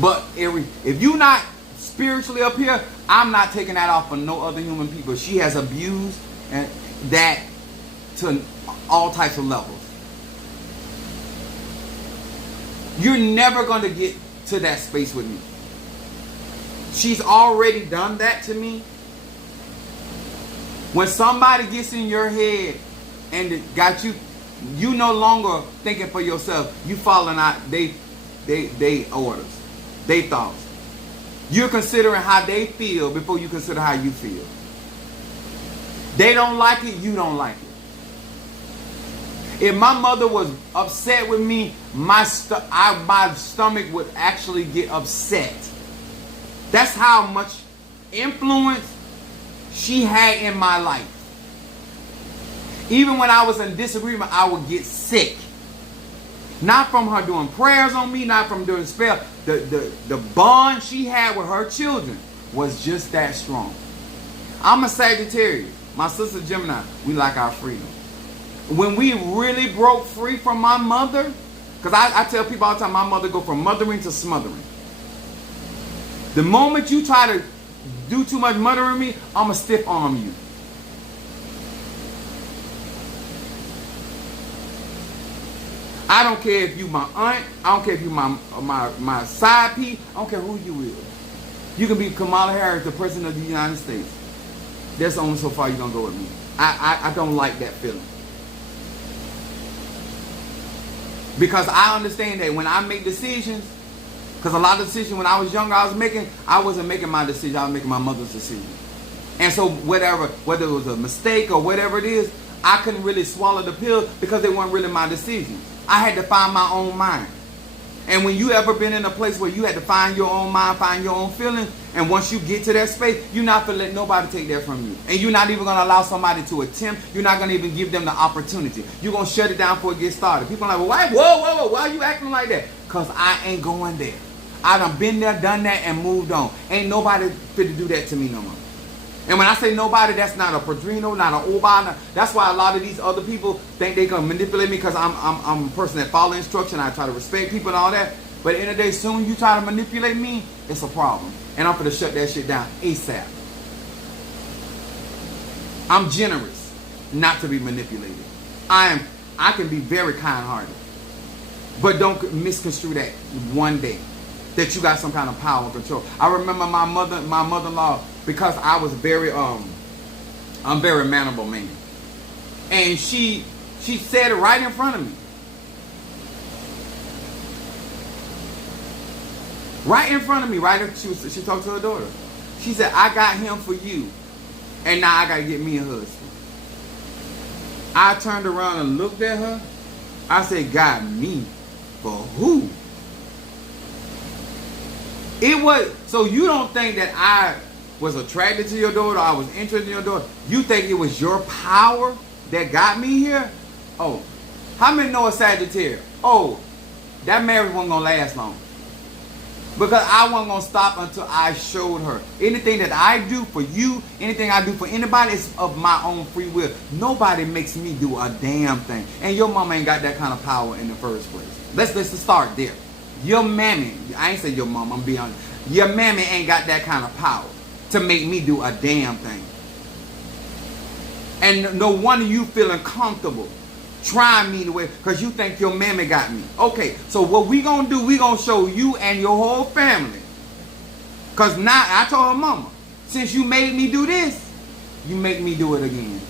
But if you're not spiritually up here, I'm not taking that off for no other human people. She has abused that to all types of levels. You're never going to get to that space with me. She's already done that to me. When somebody gets in your head and it got you, you no longer thinking for yourself. You following out they orders, they thoughts. You're considering how they feel before you consider how you feel. They don't like it, you don't like it. If my mother was upset with me, my stomach would actually get upset. That's how much influence she had in my life. Even when I was in disagreement, I would get sick. Not from her doing prayers on me, not from doing spell. The bond she had with her children was just that strong. I'm a Sagittarius. My sister Gemini. We like our freedom. When we really broke free from my mother, because I tell people all the time, my mother go from mothering to smothering. The moment you try to do too much mothering me, I'm going to stiff arm you. I don't care if you my aunt. I don't care if you my side piece. I don't care who you is. You can be Kamala Harris, the President of the United States. That's only so far you're going to go with me. I don't like that feeling. Because I understand that when I make decisions, because a lot of decisions when I was younger I wasn't making my decision, I was making my mother's decision. And so whether it was a mistake or whatever it is, I couldn't really swallow the pill because they weren't really my decisions. I had to find my own mind. And when you ever been in a place where you had to find your own mind, find your own feelings, and once you get to that space, you're not going to let nobody take that from you. And you're not even going to allow somebody to attempt. You're not going to even give them the opportunity. You're going to shut it down before it gets started. People are like, well, whoa, why are you acting like that? Because I ain't going there. I done been there, done that, and moved on. Ain't nobody fit to do that to me no more. And when I say nobody, that's not a Padrino, not an Obama. That's why a lot of these other people think they can manipulate me because I'm a person that follow instruction. I try to respect people and all that. But at the end of the day, soon you try to manipulate me, it's a problem. And I'm going to shut that shit down ASAP. I'm generous, not to be manipulated. I can be very kind-hearted. But don't misconstrue that one day. That you got some kind of power and control. I remember my mother-in-law, because I was I'm very mannerable man. And she said it right in front of me. Right in front of me, she talked to her daughter. She said, I got him for you. And now I got to get me a husband. I turned around and looked at her. I said, got me for who? So you don't think that I was attracted to your daughter, I was interested in your daughter. You think it was your power that got me here? Oh, how many know a Sagittarius? Oh, that marriage wasn't going to last long. Because I wasn't going to stop until I showed her. Anything that I do for you, anything I do for anybody is of my own free will. Nobody makes me do a damn thing. And your mama ain't got that kind of power in the first place. Let's start there. Your mammy, I ain't say your mama, I'm being honest. Your mammy ain't got that kind of power to make me do a damn thing. And no wonder you feeling comfortable trying me the way, because you think your mammy got me. Okay, so what we gonna do, we gonna show you and your whole family. Because now, I told her mama, since you made me do this, you make me do it again.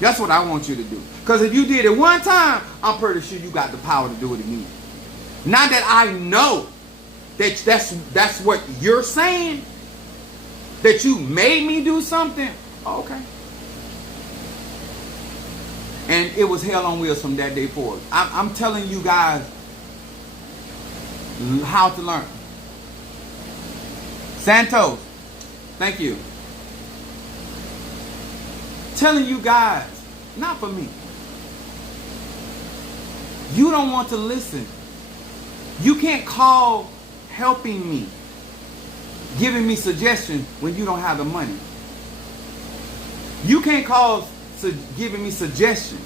That's what I want you to do. Because if you did it one time, I'm pretty sure you got the power to do it again. Now that I know that that's what you're saying, that you made me do something, okay. And it was hell on wheels from that day forward. I'm telling you guys how to learn. Santos, thank you. Telling you guys, not for me. You don't want to listen. You can't call helping me, giving me suggestions when you don't have the money. You can't call giving me suggestions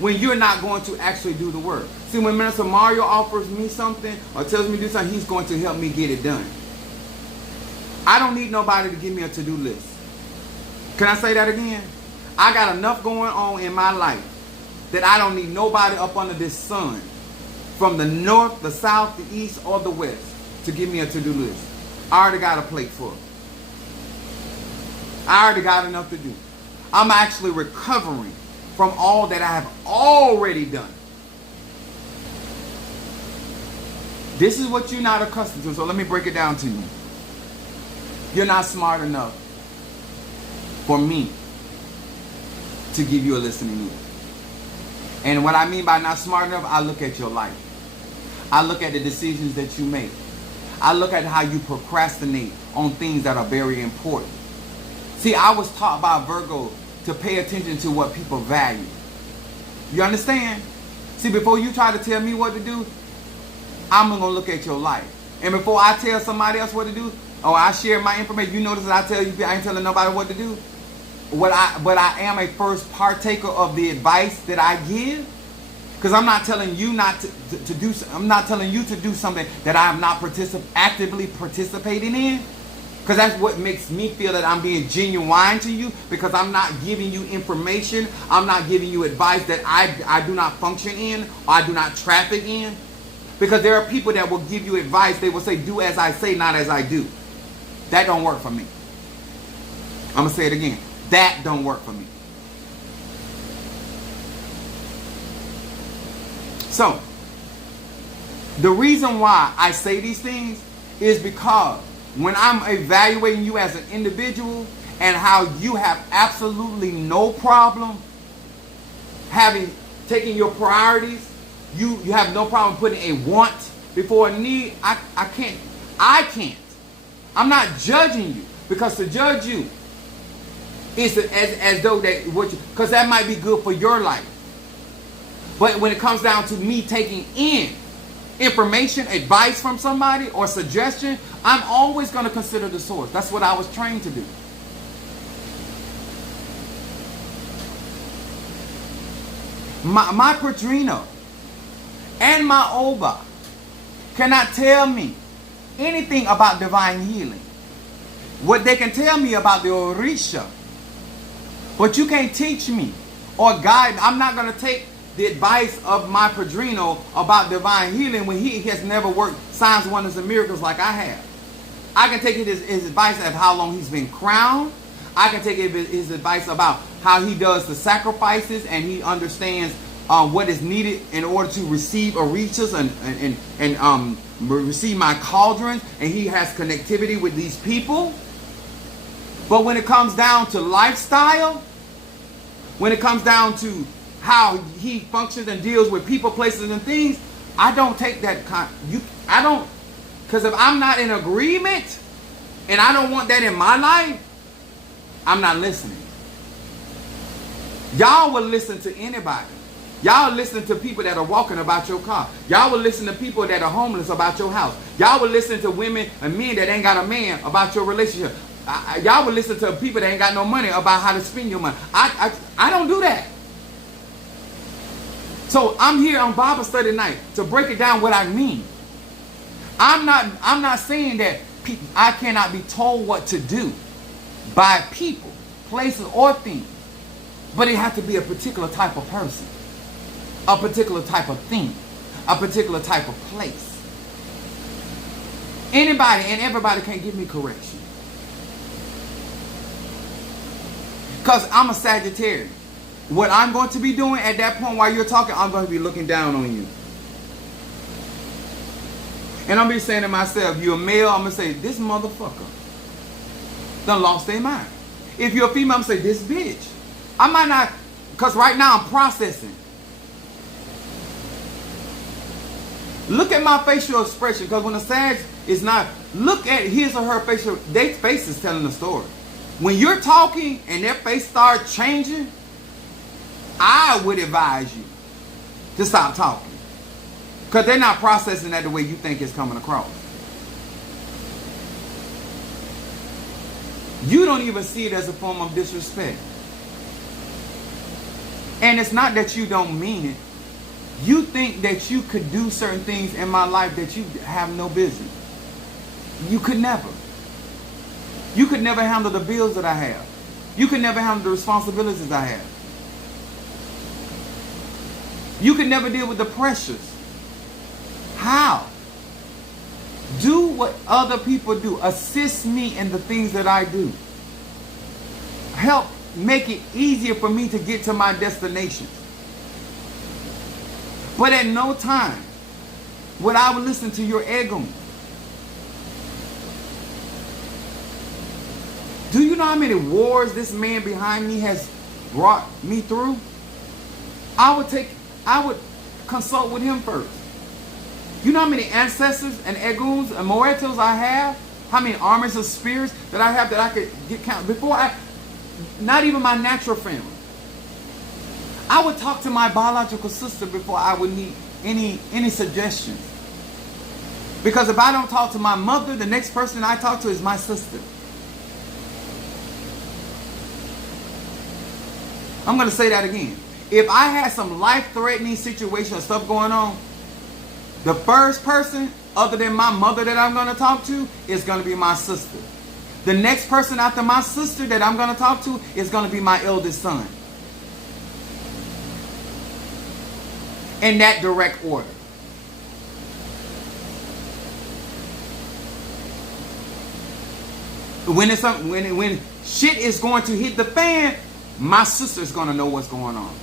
when you're not going to actually do the work. See, when Minister Mario offers me something or tells me to do something, he's going to help me get it done. I don't need nobody to give me a to-do list. Can I say that again? I got enough going on in my life that I don't need nobody up under this sun from the north, the south, the east, or the west to give me a to-do list. I already got a plate full. I already got enough to do. I'm actually recovering from all that I have already done. This is what you're not accustomed to, so let me break it down to you. You're not smart enough for me to give you a listening ear. And what I mean by not smart enough, I look at your life. I look at the decisions that you make. I look at how you procrastinate on things that are very important. See, I was taught by Virgo to pay attention to what people value. You understand? See, before you try to tell me what to do, I'm going to look at your life. And before I tell somebody else what to do, or I share my information, you notice that I tell you, I ain't telling nobody what to do. But I am a first partaker of the advice that I give. Because I'm not telling you not to do. I'm not telling you to do something that I am not actively participating in. Because that's what makes me feel that I'm being genuine to you. Because I'm not giving you information. I'm not giving you advice that I do not function in, or I do not traffic in. Because there are people that will give you advice. They will say, do as I say, not as I do. That don't work for me. I'm going to say it again. That don't work for me. So, the reason why I say these things is because when I'm evaluating you as an individual and how you have absolutely no problem taking your priorities, you have no problem putting a want before a need, I can't. I'm not judging you, because to judge you is as though because that might be good for your life. But when it comes down to me taking in information, advice from somebody, or suggestion, I'm always going to consider the source. That's what I was trained to do. My Padrino and my Oba cannot tell me anything about divine healing. What they can tell me about the Orisha, but you can't teach me or guide. I'm not going to take the advice of my Padrino about divine healing when he has never worked signs, wonders, and miracles like I have. I can take his advice of how long he's been crowned. I can take his advice about how he does the sacrifices, and he understands what is needed in order to receive Orishas and receive my cauldrons, and he has connectivity with these people. But when it comes down to lifestyle, when it comes down to how he functions and deals with people, places, and things, I don't take that because if I'm not in agreement and I don't want that in my life, I'm not listening. Y'all will listen to anybody Y'all listen to people that are walking about your car. Y'all will listen to people that are homeless about your house. Y'all will listen to women and men that ain't got a man about your relationship. Y'all will listen to people that ain't got no money about how to spend your money. I don't do that. So I'm here on Bible study night to break it down what I mean. I'm not saying that I cannot be told what to do by people, places, or things. But it has to be a particular type of person, a particular type of thing, a particular type of place. Anybody and everybody can give me correction. Because I'm a Sagittarius. What I'm going to be doing at that point while you're talking, I'm going to be looking down on you. And I'm going to be saying to myself, you're a male, I'm going to say, this motherfucker done lost their mind. If you're a female, I'm going to say, this bitch. I might not, because right now I'm processing. Look at my facial expression, because when a Sag is not, look at his or her facial, their face is telling the story. When you're talking and their face starts changing, I would advise you to stop talking. Because they're not processing that the way you think it's coming across. You don't even see it as a form of disrespect. And it's not that you don't mean it. You think that you could do certain things in my life that you have no business. You could never. You could never handle the bills that I have. You could never handle the responsibilities I have. You could never deal with the pressures. How? Do what other people do. Assist me in the things that I do. Help make it easier for me to get to my destination. But at no time would I listen to your ego. Do you know how many wars this man behind me has brought me through? I would consult with him first. You know how many ancestors and eguns and moretos I have? How many armies of spirits that I have that I could get count before not even my natural family. I would talk to my biological sister before I would need any suggestions. Because if I don't talk to my mother, the next person I talk to is my sister. I'm going to say that again. If I had some life-threatening situation or stuff going on, the first person other than my mother that I'm going to talk to is going to be my sister. The next person after my sister that I'm going to talk to is going to be my eldest son. In that direct order. When shit is going to hit the fan, my sister's going to know what's going on.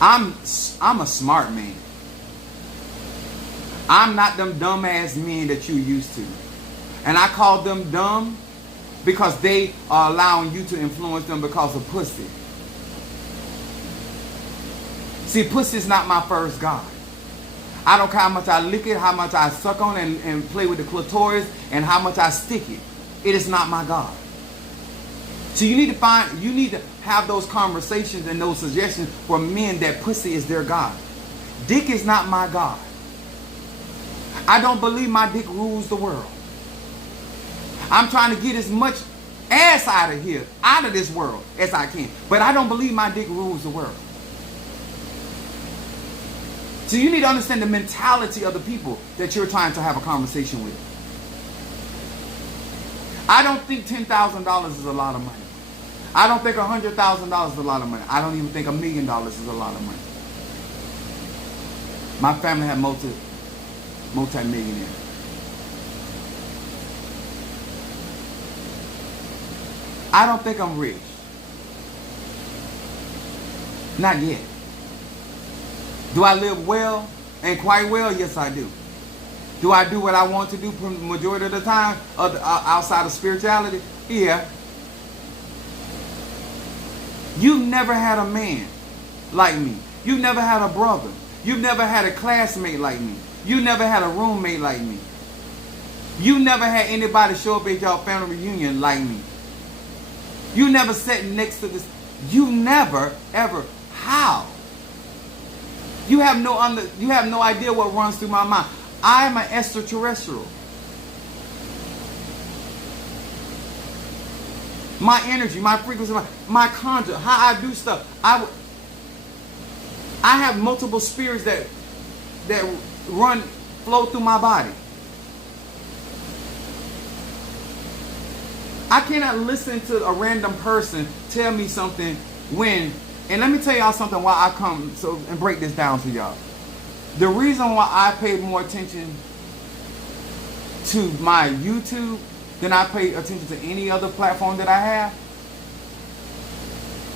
I'm a smart man. I'm not them dumbass men that you used to. And I call them dumb because they are allowing you to influence them because of pussy. See, pussy is not my first God. I don't care how much I lick it, how much I suck on and play with the clitoris, and how much I stick it. It is not my God. So you need to have those conversations and those suggestions for men that pussy is their God. Dick is not my God. I don't believe my dick rules the world. I'm trying to get as much ass out of here, out of this world, as I can. But I don't believe my dick rules the world. So you need to understand the mentality of the people that you're trying to have a conversation with. I don't think $10,000 is a lot of money. I don't think $100,000 is a lot of money. I don't even think $1 million is a lot of money. My family had multi-millionaires. I don't think I'm rich. Not yet. Do I live well and quite well? Yes, I do. Do I do what I want to do for the majority of the time outside of spirituality? Yeah. You've never had a man like me. You've never had a brother. You've never had a classmate like me. You never had a roommate like me. You never had anybody show up at your family reunion like me. You never sat next to this. You never, ever. How? You have no idea what runs through my mind. I am an extraterrestrial. My energy, my frequency, my conjure, how I do stuff. I have multiple spirits that flow through my body. I cannot listen to a random person tell me something when, and let me tell y'all something why I come and break this down to y'all. The reason why I pay more attention to my YouTube than I pay attention to any other platform that I have,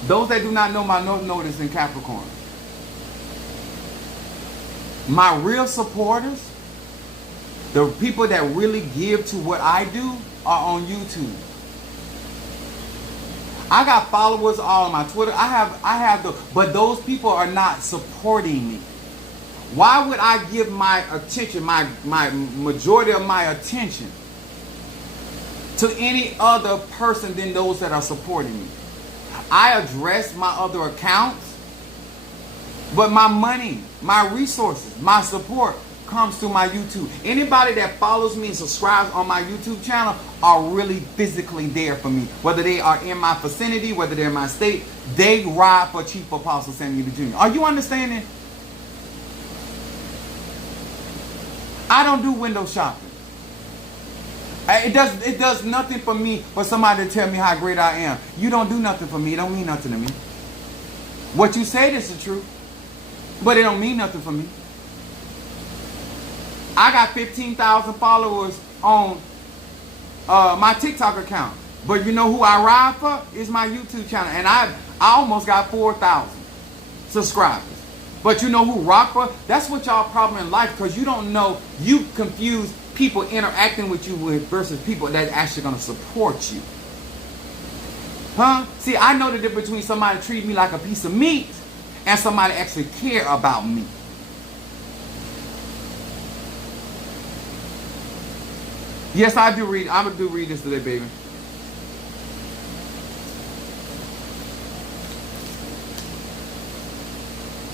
those that do not know my North Node is in Capricorn. My real supporters, the people that really give to what I do, are on YouTube. I got followers all on my Twitter. I have but those people are not supporting me. Why would I give my attention, my majority of my attention to any other person than those that are supporting me? I address my other accounts, but my money, my resources, my support comes through my YouTube. Anybody that follows me and subscribes on my YouTube channel are really physically there for me. Whether they are in my vicinity, whether they're in my state, they ride for Chief Apostle Samuel Jr. Are you understanding? I don't do window shopping. It does nothing for me for somebody to tell me how great I am. You don't do nothing for me. It don't mean nothing to me. What you said is the truth, but it don't mean nothing for me. I got 15,000 followers on my TikTok account, but you know who I ride for is my YouTube channel, and I almost got 4,000 subscribers. But you know who rock for? That's what y'all problem in life, because you don't know. You confuse people interacting with you versus people that actually gonna support you. Huh? See, I know the difference between somebody treating me like a piece of meat and somebody actually care about me. Yes, I do read. I do read this today, baby.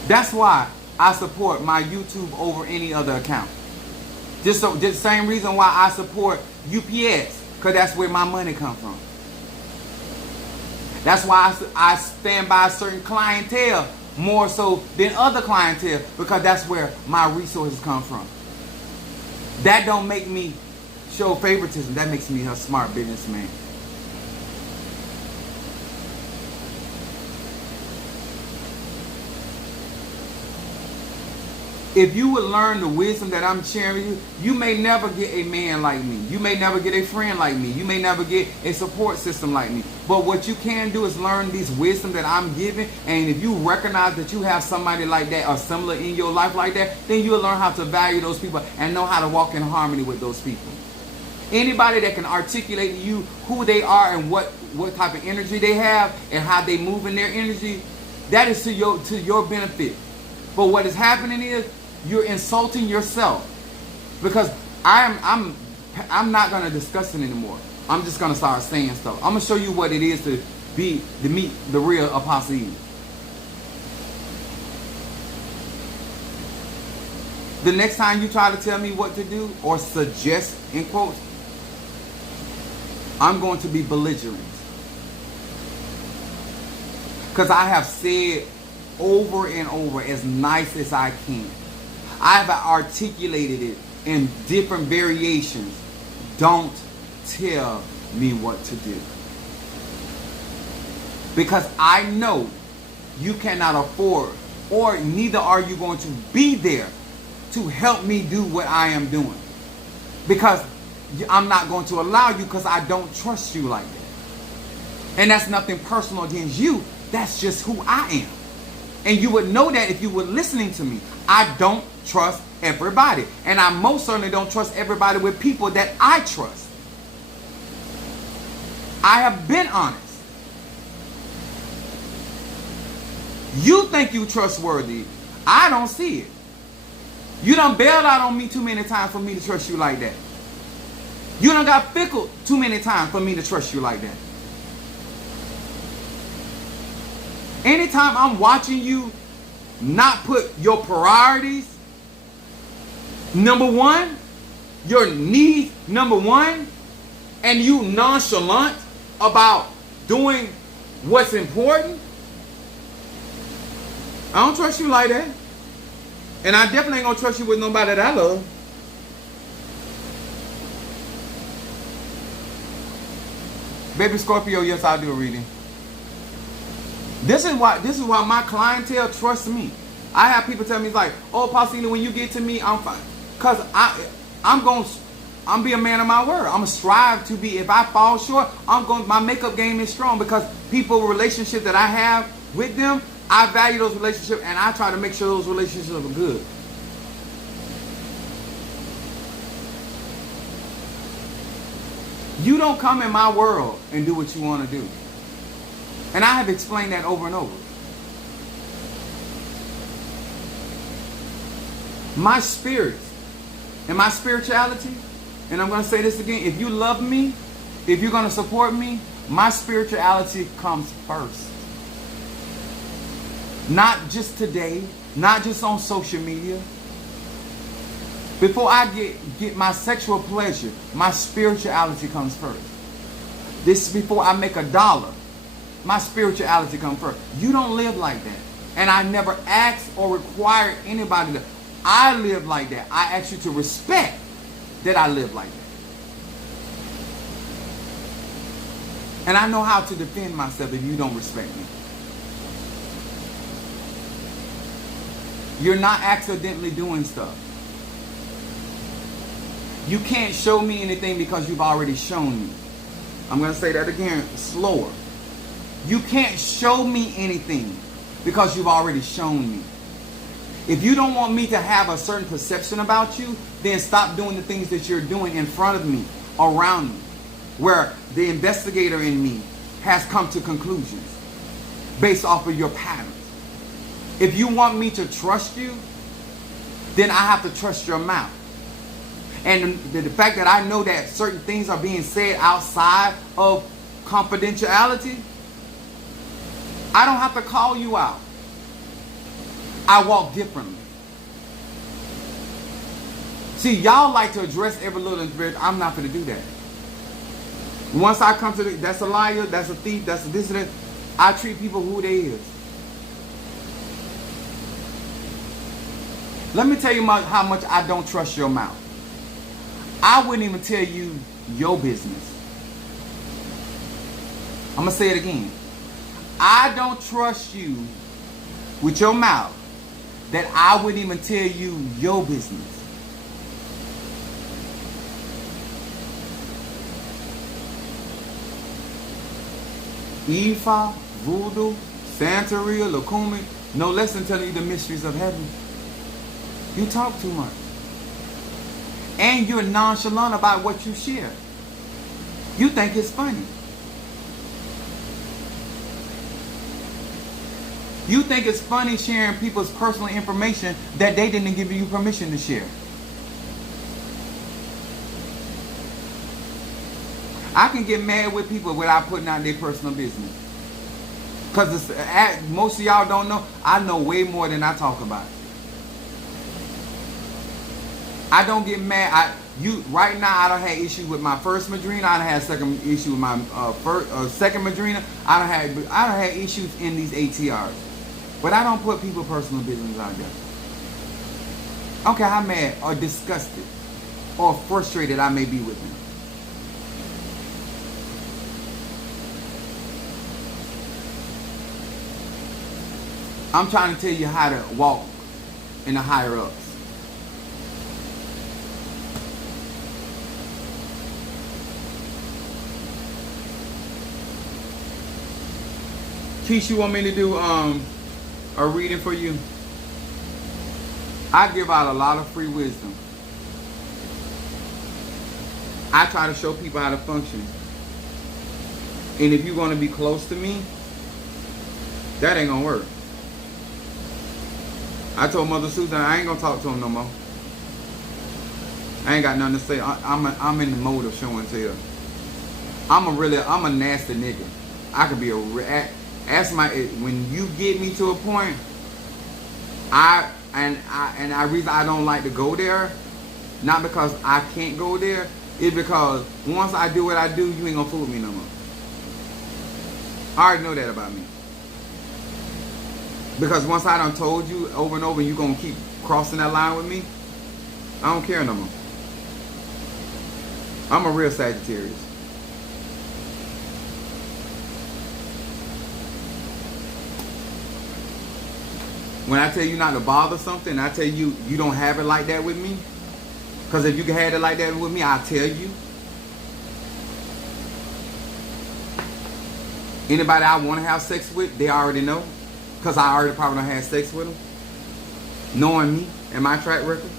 That's why I support my YouTube over any other account. Just the same reason why I support UPS, because that's where my money comes from. That's why I stand by a certain clientele more so than other clientele, because that's where my resources come from. That don't make me show favoritism. That makes me a smart businessman. If you would learn the wisdom that I'm sharing with you, you may never get a man like me. You may never get a friend like me. You may never get a support system like me. But what you can do is learn these wisdom that I'm giving. And if you recognize that you have somebody like that or similar in your life like that, then you'll learn how to value those people and know how to walk in harmony with those people. Anybody that can articulate to you who they are and what type of energy they have and how they move in their energy, that is to your benefit. But what is happening is you're insulting yourself, because I'm not gonna discuss it anymore. I'm just gonna start saying stuff. I'm gonna show you what it is to meet the real Apostle Eve. The next time you try to tell me what to do or suggest in quotes, I'm going to be belligerent, because I have said over and over as nice as I can. I have articulated it in different variations. Don't tell me what to do, because I know you cannot afford, or neither are you going to be there to help me do what I am doing, because I'm not going to allow you, because I don't trust you like that. And that's nothing personal against you. That's just who I am. And you would know that if you were listening to me. I don't trust everybody. And I most certainly don't trust everybody with people that I trust. I have been honest. You think you trustworthy. I don't see it. You done bailed out on me too many times for me to trust you like that. You done got fickle too many times for me to trust you like that. Anytime I'm watching you not put your priorities number one, your needs number one, and you nonchalant about doing what's important, I don't trust you like that. And I definitely ain't gonna trust you with nobody that I love. Baby Scorpio, yes, I do a reading. This is why my clientele trusts me. I have people tell me like, oh, Paulina, when you get to me, I'm fine. Cause I'm be a man of my word. I'm gonna strive to be. If I fall short, my makeup game is strong because relationships that I have with them, I value those relationships and I try to make sure those relationships are good. You don't come in my world and do what you want to do. And I have explained that over and over. My spirit and my spirituality, and I'm going to say this again, if you love me, if you're going to support me, my spirituality comes first. Not just today, not just on social media. Before I get my sexual pleasure, my spirituality comes first. This is before I make $1. My spirituality comes first. You don't live like that. And I never ask or require anybody to. I live like that. I ask you to respect that I live like that. And I know how to defend myself if you don't respect me. You're not accidentally doing stuff. You can't show me anything because you've already shown me. I'm going to say that again, slower. You can't show me anything because you've already shown me. If you don't want me to have a certain perception about you, then stop doing the things that you're doing in front of me, around me, where the investigator in me has come to conclusions based off of your patterns. If you want me to trust you, then I have to trust your mouth. And the fact that I know that certain things are being said outside of confidentiality, I don't have to call you out. I walk differently. See, y'all like to address every little inspiration. I'm not going to do that. Once I come to that's a liar, that's a thief, that's a this and that, I treat people who they is. Let me tell you how much I don't trust your mouth. I wouldn't even tell you your business. I'm going to say it again. I don't trust you with your mouth that I wouldn't even tell you your business. Ifa, Voodoo, Santeria, Lukumi, no less than telling you the mysteries of heaven. You talk too much. And you're nonchalant about what you share. You think it's funny. You think it's funny sharing people's personal information that they didn't give you permission to share. I can get mad with people without putting out their personal business. Because most of y'all don't know, I know way more than I talk about. I don't get mad. Right now, I done had issues with my first Madrina. I done had second issue with my second Madrina. I done had issues in these ATRs. But I don't put people's personal business out there. I don't care how mad or disgusted or frustrated I may be with them. I'm trying to tell you how to walk in the higher ups. Keisha, you want me to do a reading for you? I give out a lot of free wisdom. I try to show people how to function. And if you're going to be close to me, that ain't going to work. I told Mother Susan I ain't going to talk to him no more. I ain't got nothing to say. I'm in the mode of show and tell. I'm a nasty nigga. I could be When you get me to a point, reason I don't like to go there, not because I can't go there, is because once I do what I do, you ain't gonna fool me no more. I already know that about me. Because once I done told you over and over, you gonna keep crossing that line with me, I don't care no more. I'm a real Sagittarius. When I tell you not to bother something, I tell you you don't have it like that with me. Because if you had it like that with me, I'll tell you. Anybody I want to have sex with, they already know. Because I already probably done had sex with them. Knowing me and my track record.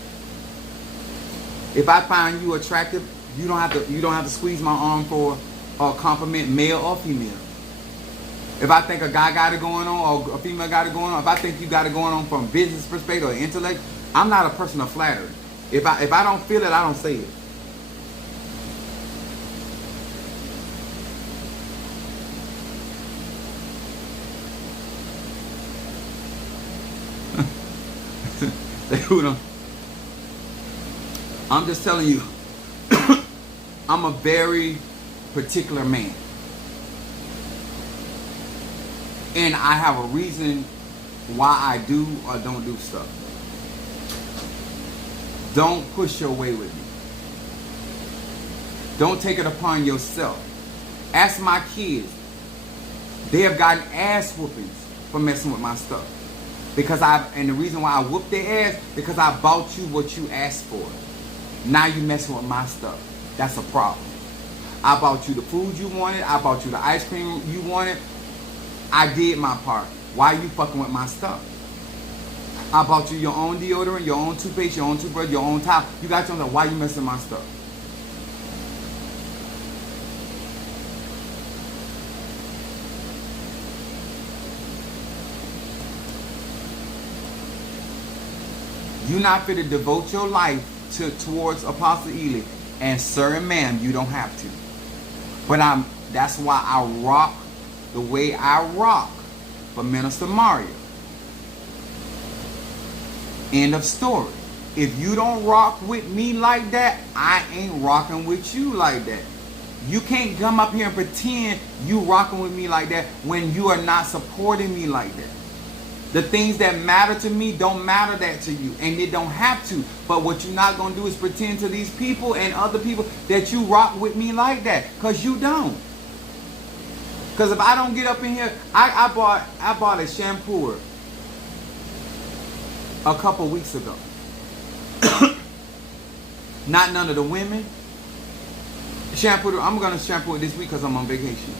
If I find you attractive, you don't have to squeeze my arm for a compliment, male or female. If I think a guy got it going on or a female got it going on, if I think you got it going on from business perspective or intellect, I'm not a person of flattery. If I don't feel it, I don't say it. I'm just telling you, I'm a very particular man. And I have a reason why I do or don't do stuff. Don't push your way with me. Don't take it upon yourself. Ask my kids. They have gotten ass whoopings for messing with my stuff. And the reason why I whooped their ass, because I bought you what you asked for. Now you messing with my stuff. That's a problem. I bought you the food you wanted. I bought you the ice cream you wanted. I did my part. Why are you fucking with my stuff? I bought you your own deodorant, your own toothpaste, your own toothbrush, your own towel. You got your own. Why are you messing with my stuff? You're not fit to devote your life towards Apostle Ely. And sir and ma'am, you don't have to. But that's why I rock the way I rock for Minister Mario. End of story. If you don't rock with me like that, I ain't rocking with you like that. You can't come up here and pretend you rocking with me like that when you are not supporting me like that. The things that matter to me don't matter that to you, and they don't have to. But what you're not going to do is pretend to these people and other people that you rock with me like that, because you don't. Because if I don't get up in here, I bought a shampoo a couple weeks ago. Not none of the women. Shampoo, I'm going to shampoo it this week because I'm on vacation.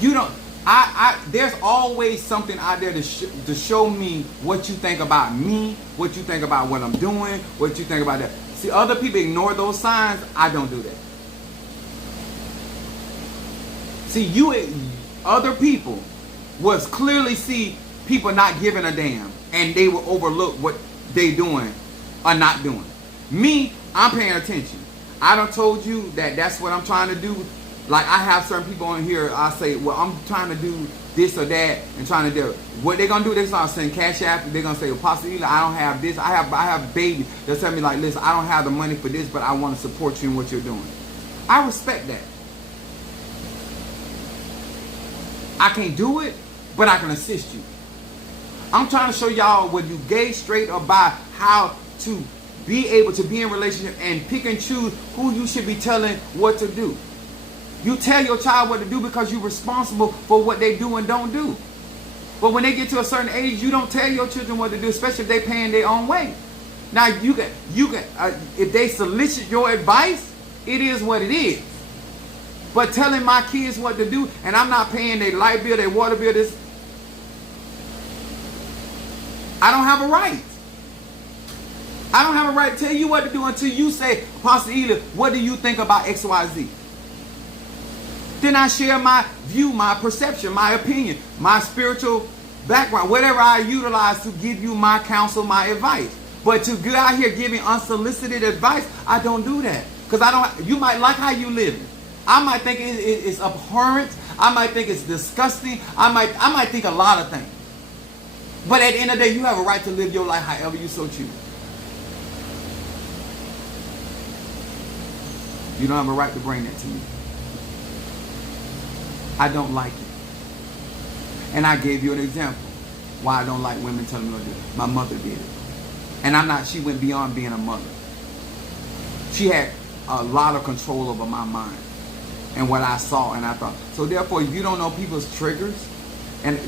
You don't. There's always something out there to show me what you think about me, what you think about what I'm doing, what you think about that. See, other people ignore those signs. I don't do that. See, other people was clearly see people not giving a damn, and they will overlook what they doing or not doing. Me, I'm paying attention. I done told you that that's what I'm trying to do. Like, I have certain people on here, I say, well, I'm trying to do this or that and trying to do it. What they're going to do, they're going to send cash after. They're going to say, well, Pastor Ely, I don't have this. I have baby. They'll tell me, like, listen, I don't have the money for this, but I want to support you in what you're doing. I respect that. I can't do it, but I can assist you. I'm trying to show y'all, whether you gay, straight, or bi, how to be able to be in a relationship and pick and choose who you should be telling what to do. You tell your child what to do because you're responsible for what they do and don't do. But when they get to a certain age, you don't tell your children what to do, especially if they're paying their own way. Now, you can if they solicit your advice, it is what it is. But telling my kids what to do, and I'm not paying their light bill, their water bill, this, I don't have a right. I don't have a right to tell you what to do until you say, Pastor Ely, what do you think about X, Y, Z? Then I share my view, my perception, my opinion, my spiritual background, whatever I utilize to give you my counsel, my advice. But to go out here giving unsolicited advice, I don't do that. Because you might like how you live. I might think it's abhorrent. I might think it's disgusting. I might think a lot of things. But at the end of the day, you have a right to live your life however you so choose. You don't have a right to bring that to me. I don't like it. And I gave you an example why I don't like women telling me what to do. My mother did it. And she went beyond being a mother. She had a lot of control over my mind and what I saw and I thought. So therefore, if you don't know people's triggers, and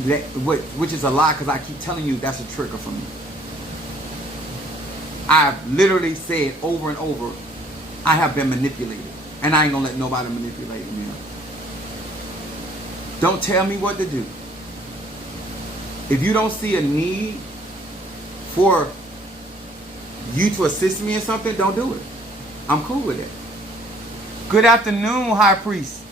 which is a lie because I keep telling you that's a trigger for me. I've literally said over and over, I have been manipulated. And I ain't gonna let nobody manipulate me. Don't tell me what to do. If you don't see a need for you to assist me in something, don't do it. I'm cool with it. Good afternoon, High Priest.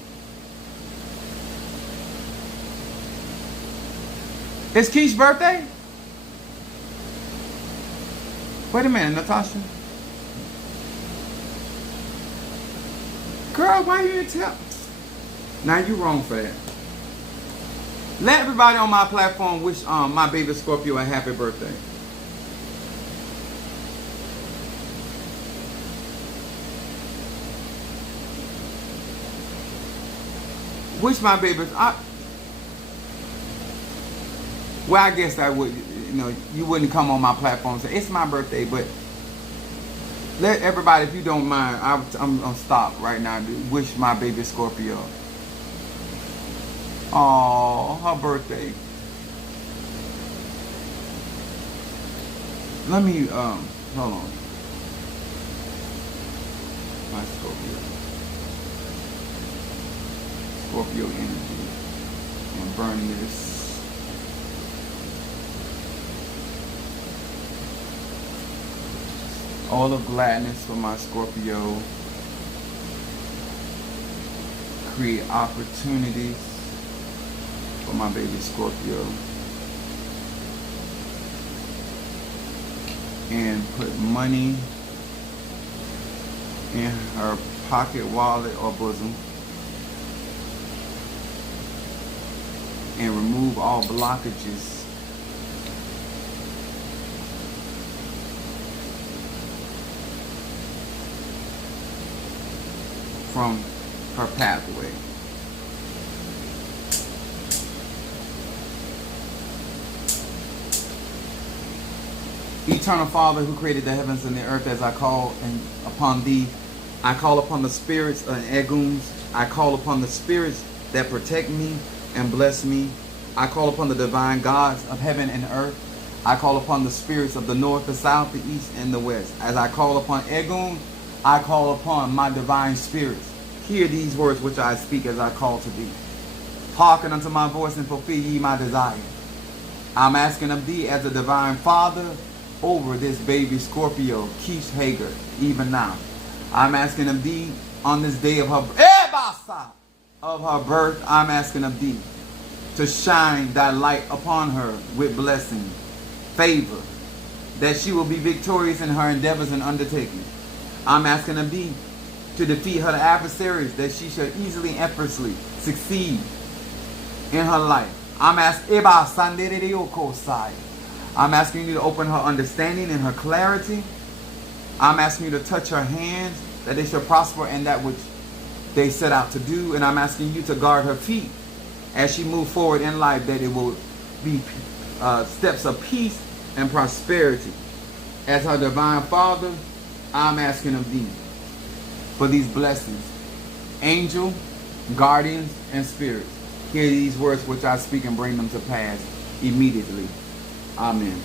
It's Keith's birthday? Wait a minute, Natasha. Girl, why you didn't tell? Now you wrong for that. Let everybody on my platform wish my baby Scorpio a happy birthday. Wish my baby. Well, I guess I would. You wouldn't come on my platform and say it's my birthday, but let everybody, if you don't mind, I'm gonna stop right now to wish my baby Scorpio. Oh, her birthday. Let me hold on. My Scorpio energy. And burn this. All of gladness for my Scorpio. Create opportunities for my baby Scorpio. And put money in her pocket, wallet, or bosom. And remove all blockages from her pathway. Eternal Father, who created the heavens and the earth, as I call upon thee, I call upon the spirits and eguns. I call upon the spirits that protect me and bless me. I call upon the divine gods of heaven and earth. I call upon the spirits of the north, the south, the east, and the west. As I call upon Egun, I call upon my divine spirits. Hear these words which I speak as I call to thee. Hearken unto my voice and fulfill ye my desire. I'm asking of thee as a divine father over this baby Scorpio, Keith Hager, even now. I'm asking of thee on this day of her birth, I'm asking of thee to shine thy light upon her with blessing, favor, that she will be victorious in her endeavors and undertakings. I'm asking of thee to defeat her adversaries, that she shall easily and effortlessly succeed in her life. I'm asking you to open her understanding and her clarity. I'm asking you to touch her hands, that they shall prosper in that which they set out to do. And I'm asking you to guard her feet as she moves forward in life, that it will be steps of peace and prosperity. As her divine Father, I'm asking of thee for these blessings. Angel, guardians, and spirits, hear these words which I speak and bring them to pass immediately. Amen.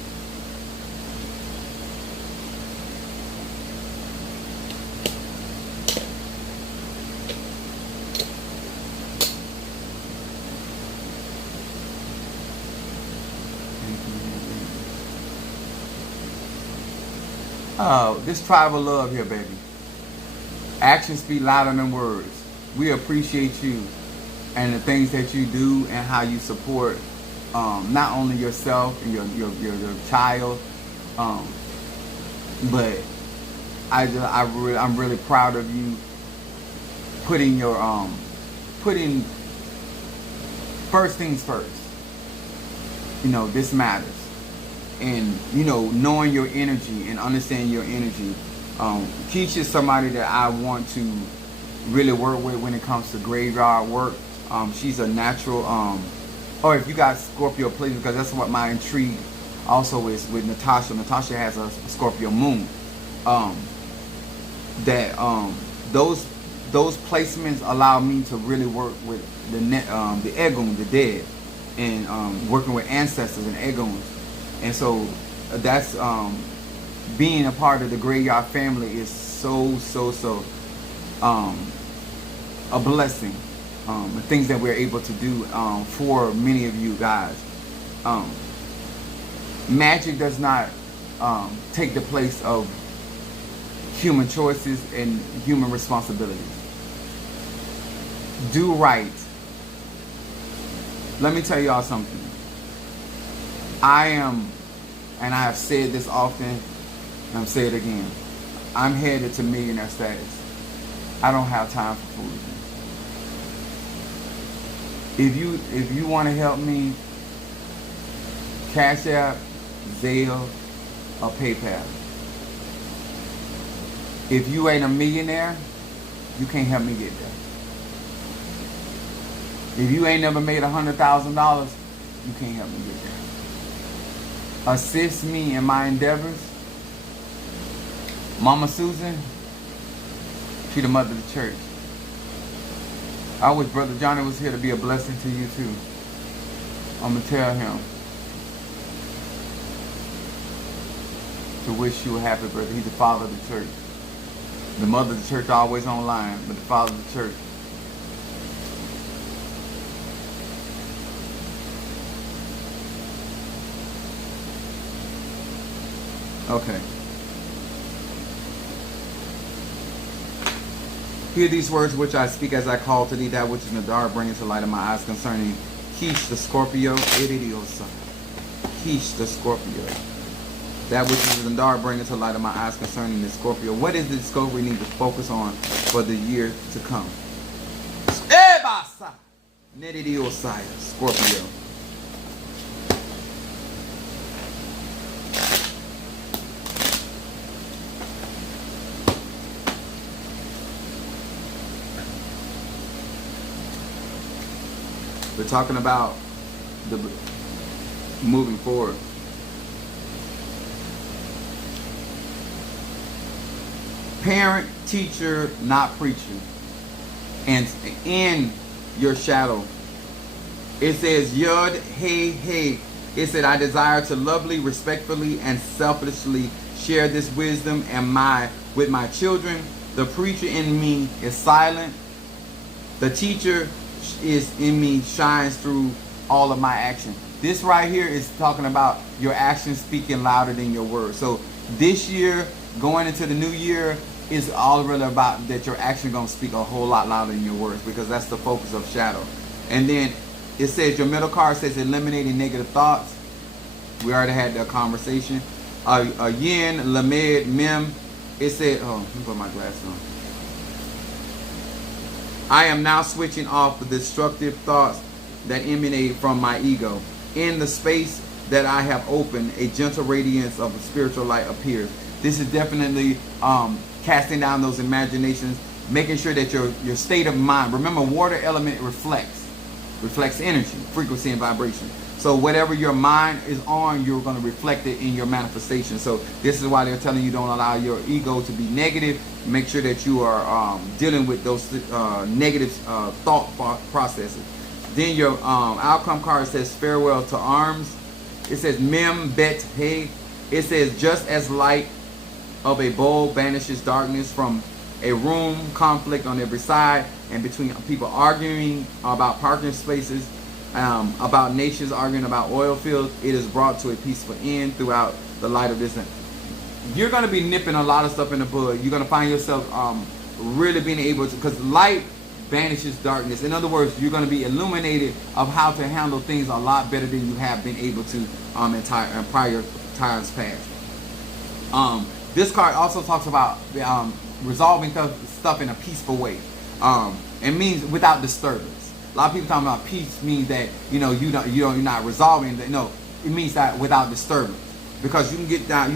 Oh, this tribal love here, baby. Actions speak louder than words. We appreciate you and the things that you do and how you support not only yourself and your child, but I'm really proud of you putting first things first. This matters. And, knowing your energy and understanding your energy. Keisha is somebody that I want to really work with when it comes to graveyard work. She's a natural, or if you got Scorpio, please, because that's what my intrigue also is with Natasha. Natasha has a Scorpio moon. Those placements allow me to really work with the Egun, the dead, and working with ancestors and Eguns. And so that's being a part of the graveyard family is so a blessing. The things that we're able to do for many of you guys. Magic does not take the place of human choices and human responsibilities. Do right. Let me tell y'all something. I am, and I have said this often, and I'm saying it again, I'm headed to millionaire status. I don't have time for foolishness. If you want to help me, Cash App, Zelle, or PayPal. If you ain't a millionaire, you can't help me get there. If you ain't never made $100,000, you can't help me get there. Assist me in my endeavors. Mama Susan, she the mother of the church. I wish Brother Johnny was here to be a blessing to you too. I'm going to tell him to wish you a happy birthday. He's the father of the church. The mother of the church always online, but the father of the church. Okay. Hear these words which I speak as I call to thee, that which is in the dark, bring into light of my eyes concerning Kish the Scorpio, Idiosa. Kish the Scorpio. That which is in the dark, bring into light of my eyes concerning the Scorpio. What is the scope we need to focus on for the year to come? Ebasa! Nedidiosaya, Scorpio. We're talking about the moving forward. Parent, teacher, not preacher. And in your shadow, it says Yud Hey Hey. It said, I desire to lovely, respectfully, and selflessly share this wisdom and with my children. The preacher in me is silent. The teacher is in me shines through all of my action. This right here is talking about your actions speaking louder than your words. So this year, going into the new year, is all really about that your action going to speak a whole lot louder than your words, because that's the focus of shadow. And then it says, your middle card says eliminating negative thoughts. We already had that conversation. Yin, Lamed, Mem. It said, oh, let me put my glasses on. I am now switching off the destructive thoughts that emanate from my ego. In the space that I have opened, a gentle radiance of a spiritual light appears. This is definitely casting down those imaginations, making sure that your state of mind. Remember, water element reflects energy, frequency, and vibration. So whatever your mind is on, you're going to reflect it in your manifestation. So this is why they're telling you don't allow your ego to be negative. Make sure that you are dealing with those negative thought processes. Then your outcome card says farewell to arms. It says Mem Bet Hey. It says just as light of a bowl banishes darkness from a room, conflict on every side, and between people arguing about parking spaces, about nations arguing about oil fields, it is brought to a peaceful end throughout the light of this. You're going to be nipping a lot of stuff in the bud. You're going to find yourself really being able to, because light banishes darkness. In other words, you're going to be illuminated of how to handle things a lot better than you have been able to in prior times past. This card also talks about resolving stuff in a peaceful way. It means without disturbance. A lot of people talking about peace means that, you know, you're not resolving that. No, it means that without disturbance. Because you can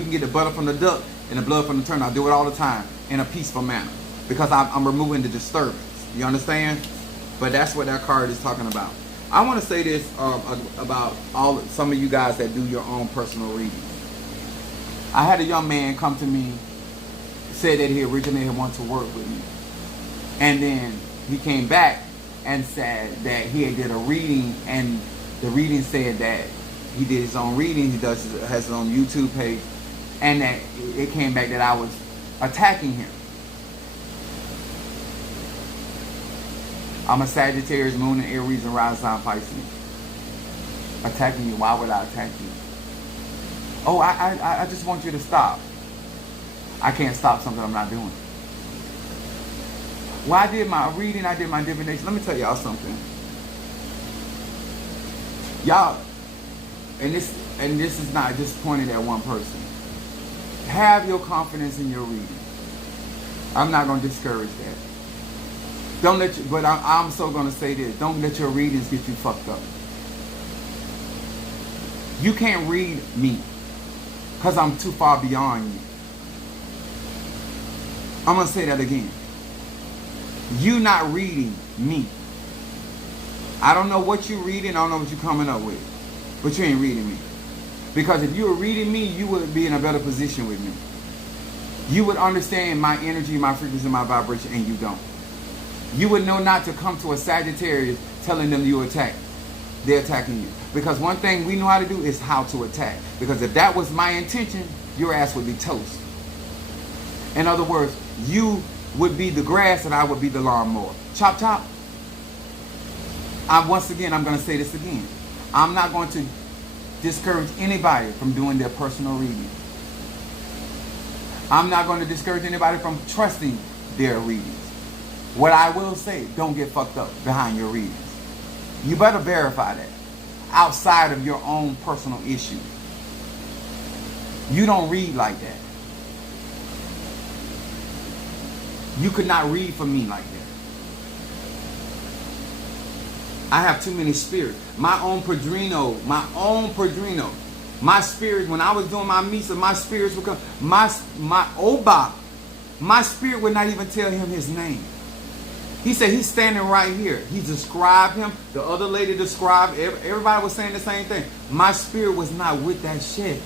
get the butter from the duck and the blood from the turnip. I do it all the time in a peaceful manner. Because I'm removing the disturbance. You understand? But that's what that card is talking about. I want to say this about some of you guys that do your own personal readings. I had a young man come to me, said that he originally wanted to work with me. And then he came back and said that he had did a reading, and the reading said that he did his own reading, has his own YouTube page, and that it came back that I was attacking him. I'm a Sagittarius, Moon and Aries and Rising sign Pisces. Attacking you. Why would I attack you? Oh, I just want you to stop. I can't stop something I'm not doing. Well, I did my reading, I did my divination. Let me tell y'all something. Y'all, and this is not just pointed at one person. Have your confidence in your reading. I'm not going to discourage that. Don't let you, but I'm so going to say this. Don't let your readings get you fucked up. You can't read me because I'm too far beyond you. I'm going to say that again. You not reading me. I don't know what you're reading. I don't know what you're coming up with. But you ain't reading me. Because if you were reading me, you would be in a better position with me. You would understand my energy, my frequency, my vibration, and you don't. You would know not to come to a Sagittarius telling them you attack. They're attacking you. Because one thing we know how to do is how to attack. Because if that was my intention, your ass would be toast. In other words, you would be the grass and I would be the lawnmower. Chop, chop. Once again, I'm going to say this again. I'm not going to discourage anybody from doing their personal reading. I'm not going to discourage anybody from trusting their readings. What I will say, don't get fucked up behind your readings. You better verify that outside of your own personal issue. You don't read like that. You could not read for me like that. I have too many spirits. My own Padrino. My spirit, when I was doing my Misa, my spirits would come. My Oba, my spirit would not even tell him his name. He said he's standing right here. He described him. The other lady described. Everybody was saying the same thing. My spirit was not with that shit.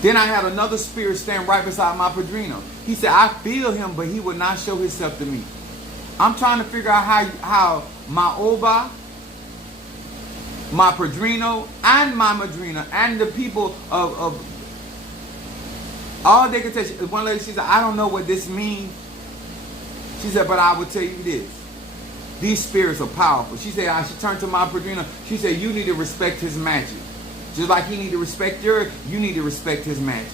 Then I had another spirit stand right beside my Padrino. He said, I feel him, but he would not show himself to me. I'm trying to figure out how my Oba, my Padrino, and my Madrina, and the people of all they could tell. One lady, she said, I don't know what this means. She said, but I will tell you this. These spirits are powerful. She said, she turned to my Padrino. She said, you need to respect his magic. Just like he need to respect yours, you need to respect his magic.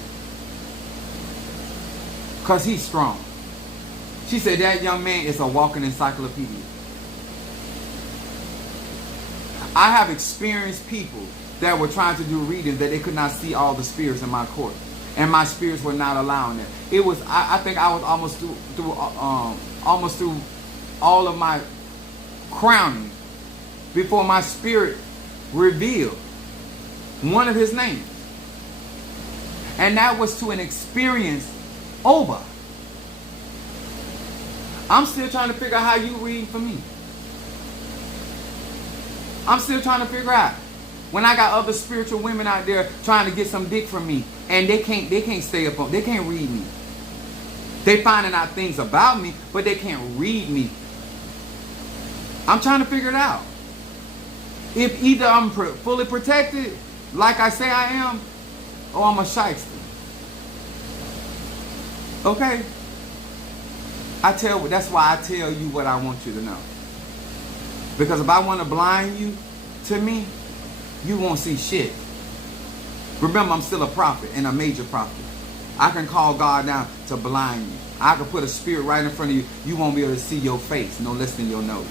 Because he's strong. She said that young man is a walking encyclopedia. I have experienced people that were trying to do readings that they could not see all the spirits in my court. And my spirits were not allowing that. It was, I think I was almost through all of my crowning before my spirit revealed one of his names. And that was to an experienced Oba. I'm still trying to figure out how you read for me. I'm still trying to figure out. When I got other spiritual women out there trying to get some dick from me, and they can't stay up on, they can't read me. They finding out things about me, but they can't read me. I'm trying to figure it out. If either I'm fully protected, like I say I am, or I'm a shyster. Okay? That's why I tell you what I want you to know. Because if I want to blind you to me, you won't see shit. Remember, I'm still a prophet, and a major prophet. I can call God down to blind you. I can put a spirit right in front of you. You won't be able to see your face, no less than your nose.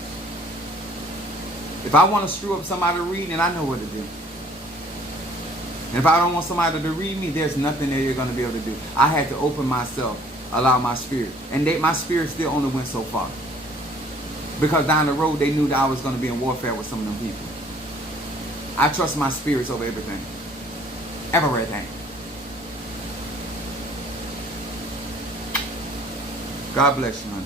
If I want to screw up somebody reading, I know what to do. And if I don't want somebody to read me, there's nothing that you're going to be able to do. I had to open myself, allow my spirit. And my spirit still only went so far. Because down the road, they knew that I was going to be in warfare with some of them people. I trust my spirits over everything. Everything. God bless you, honey.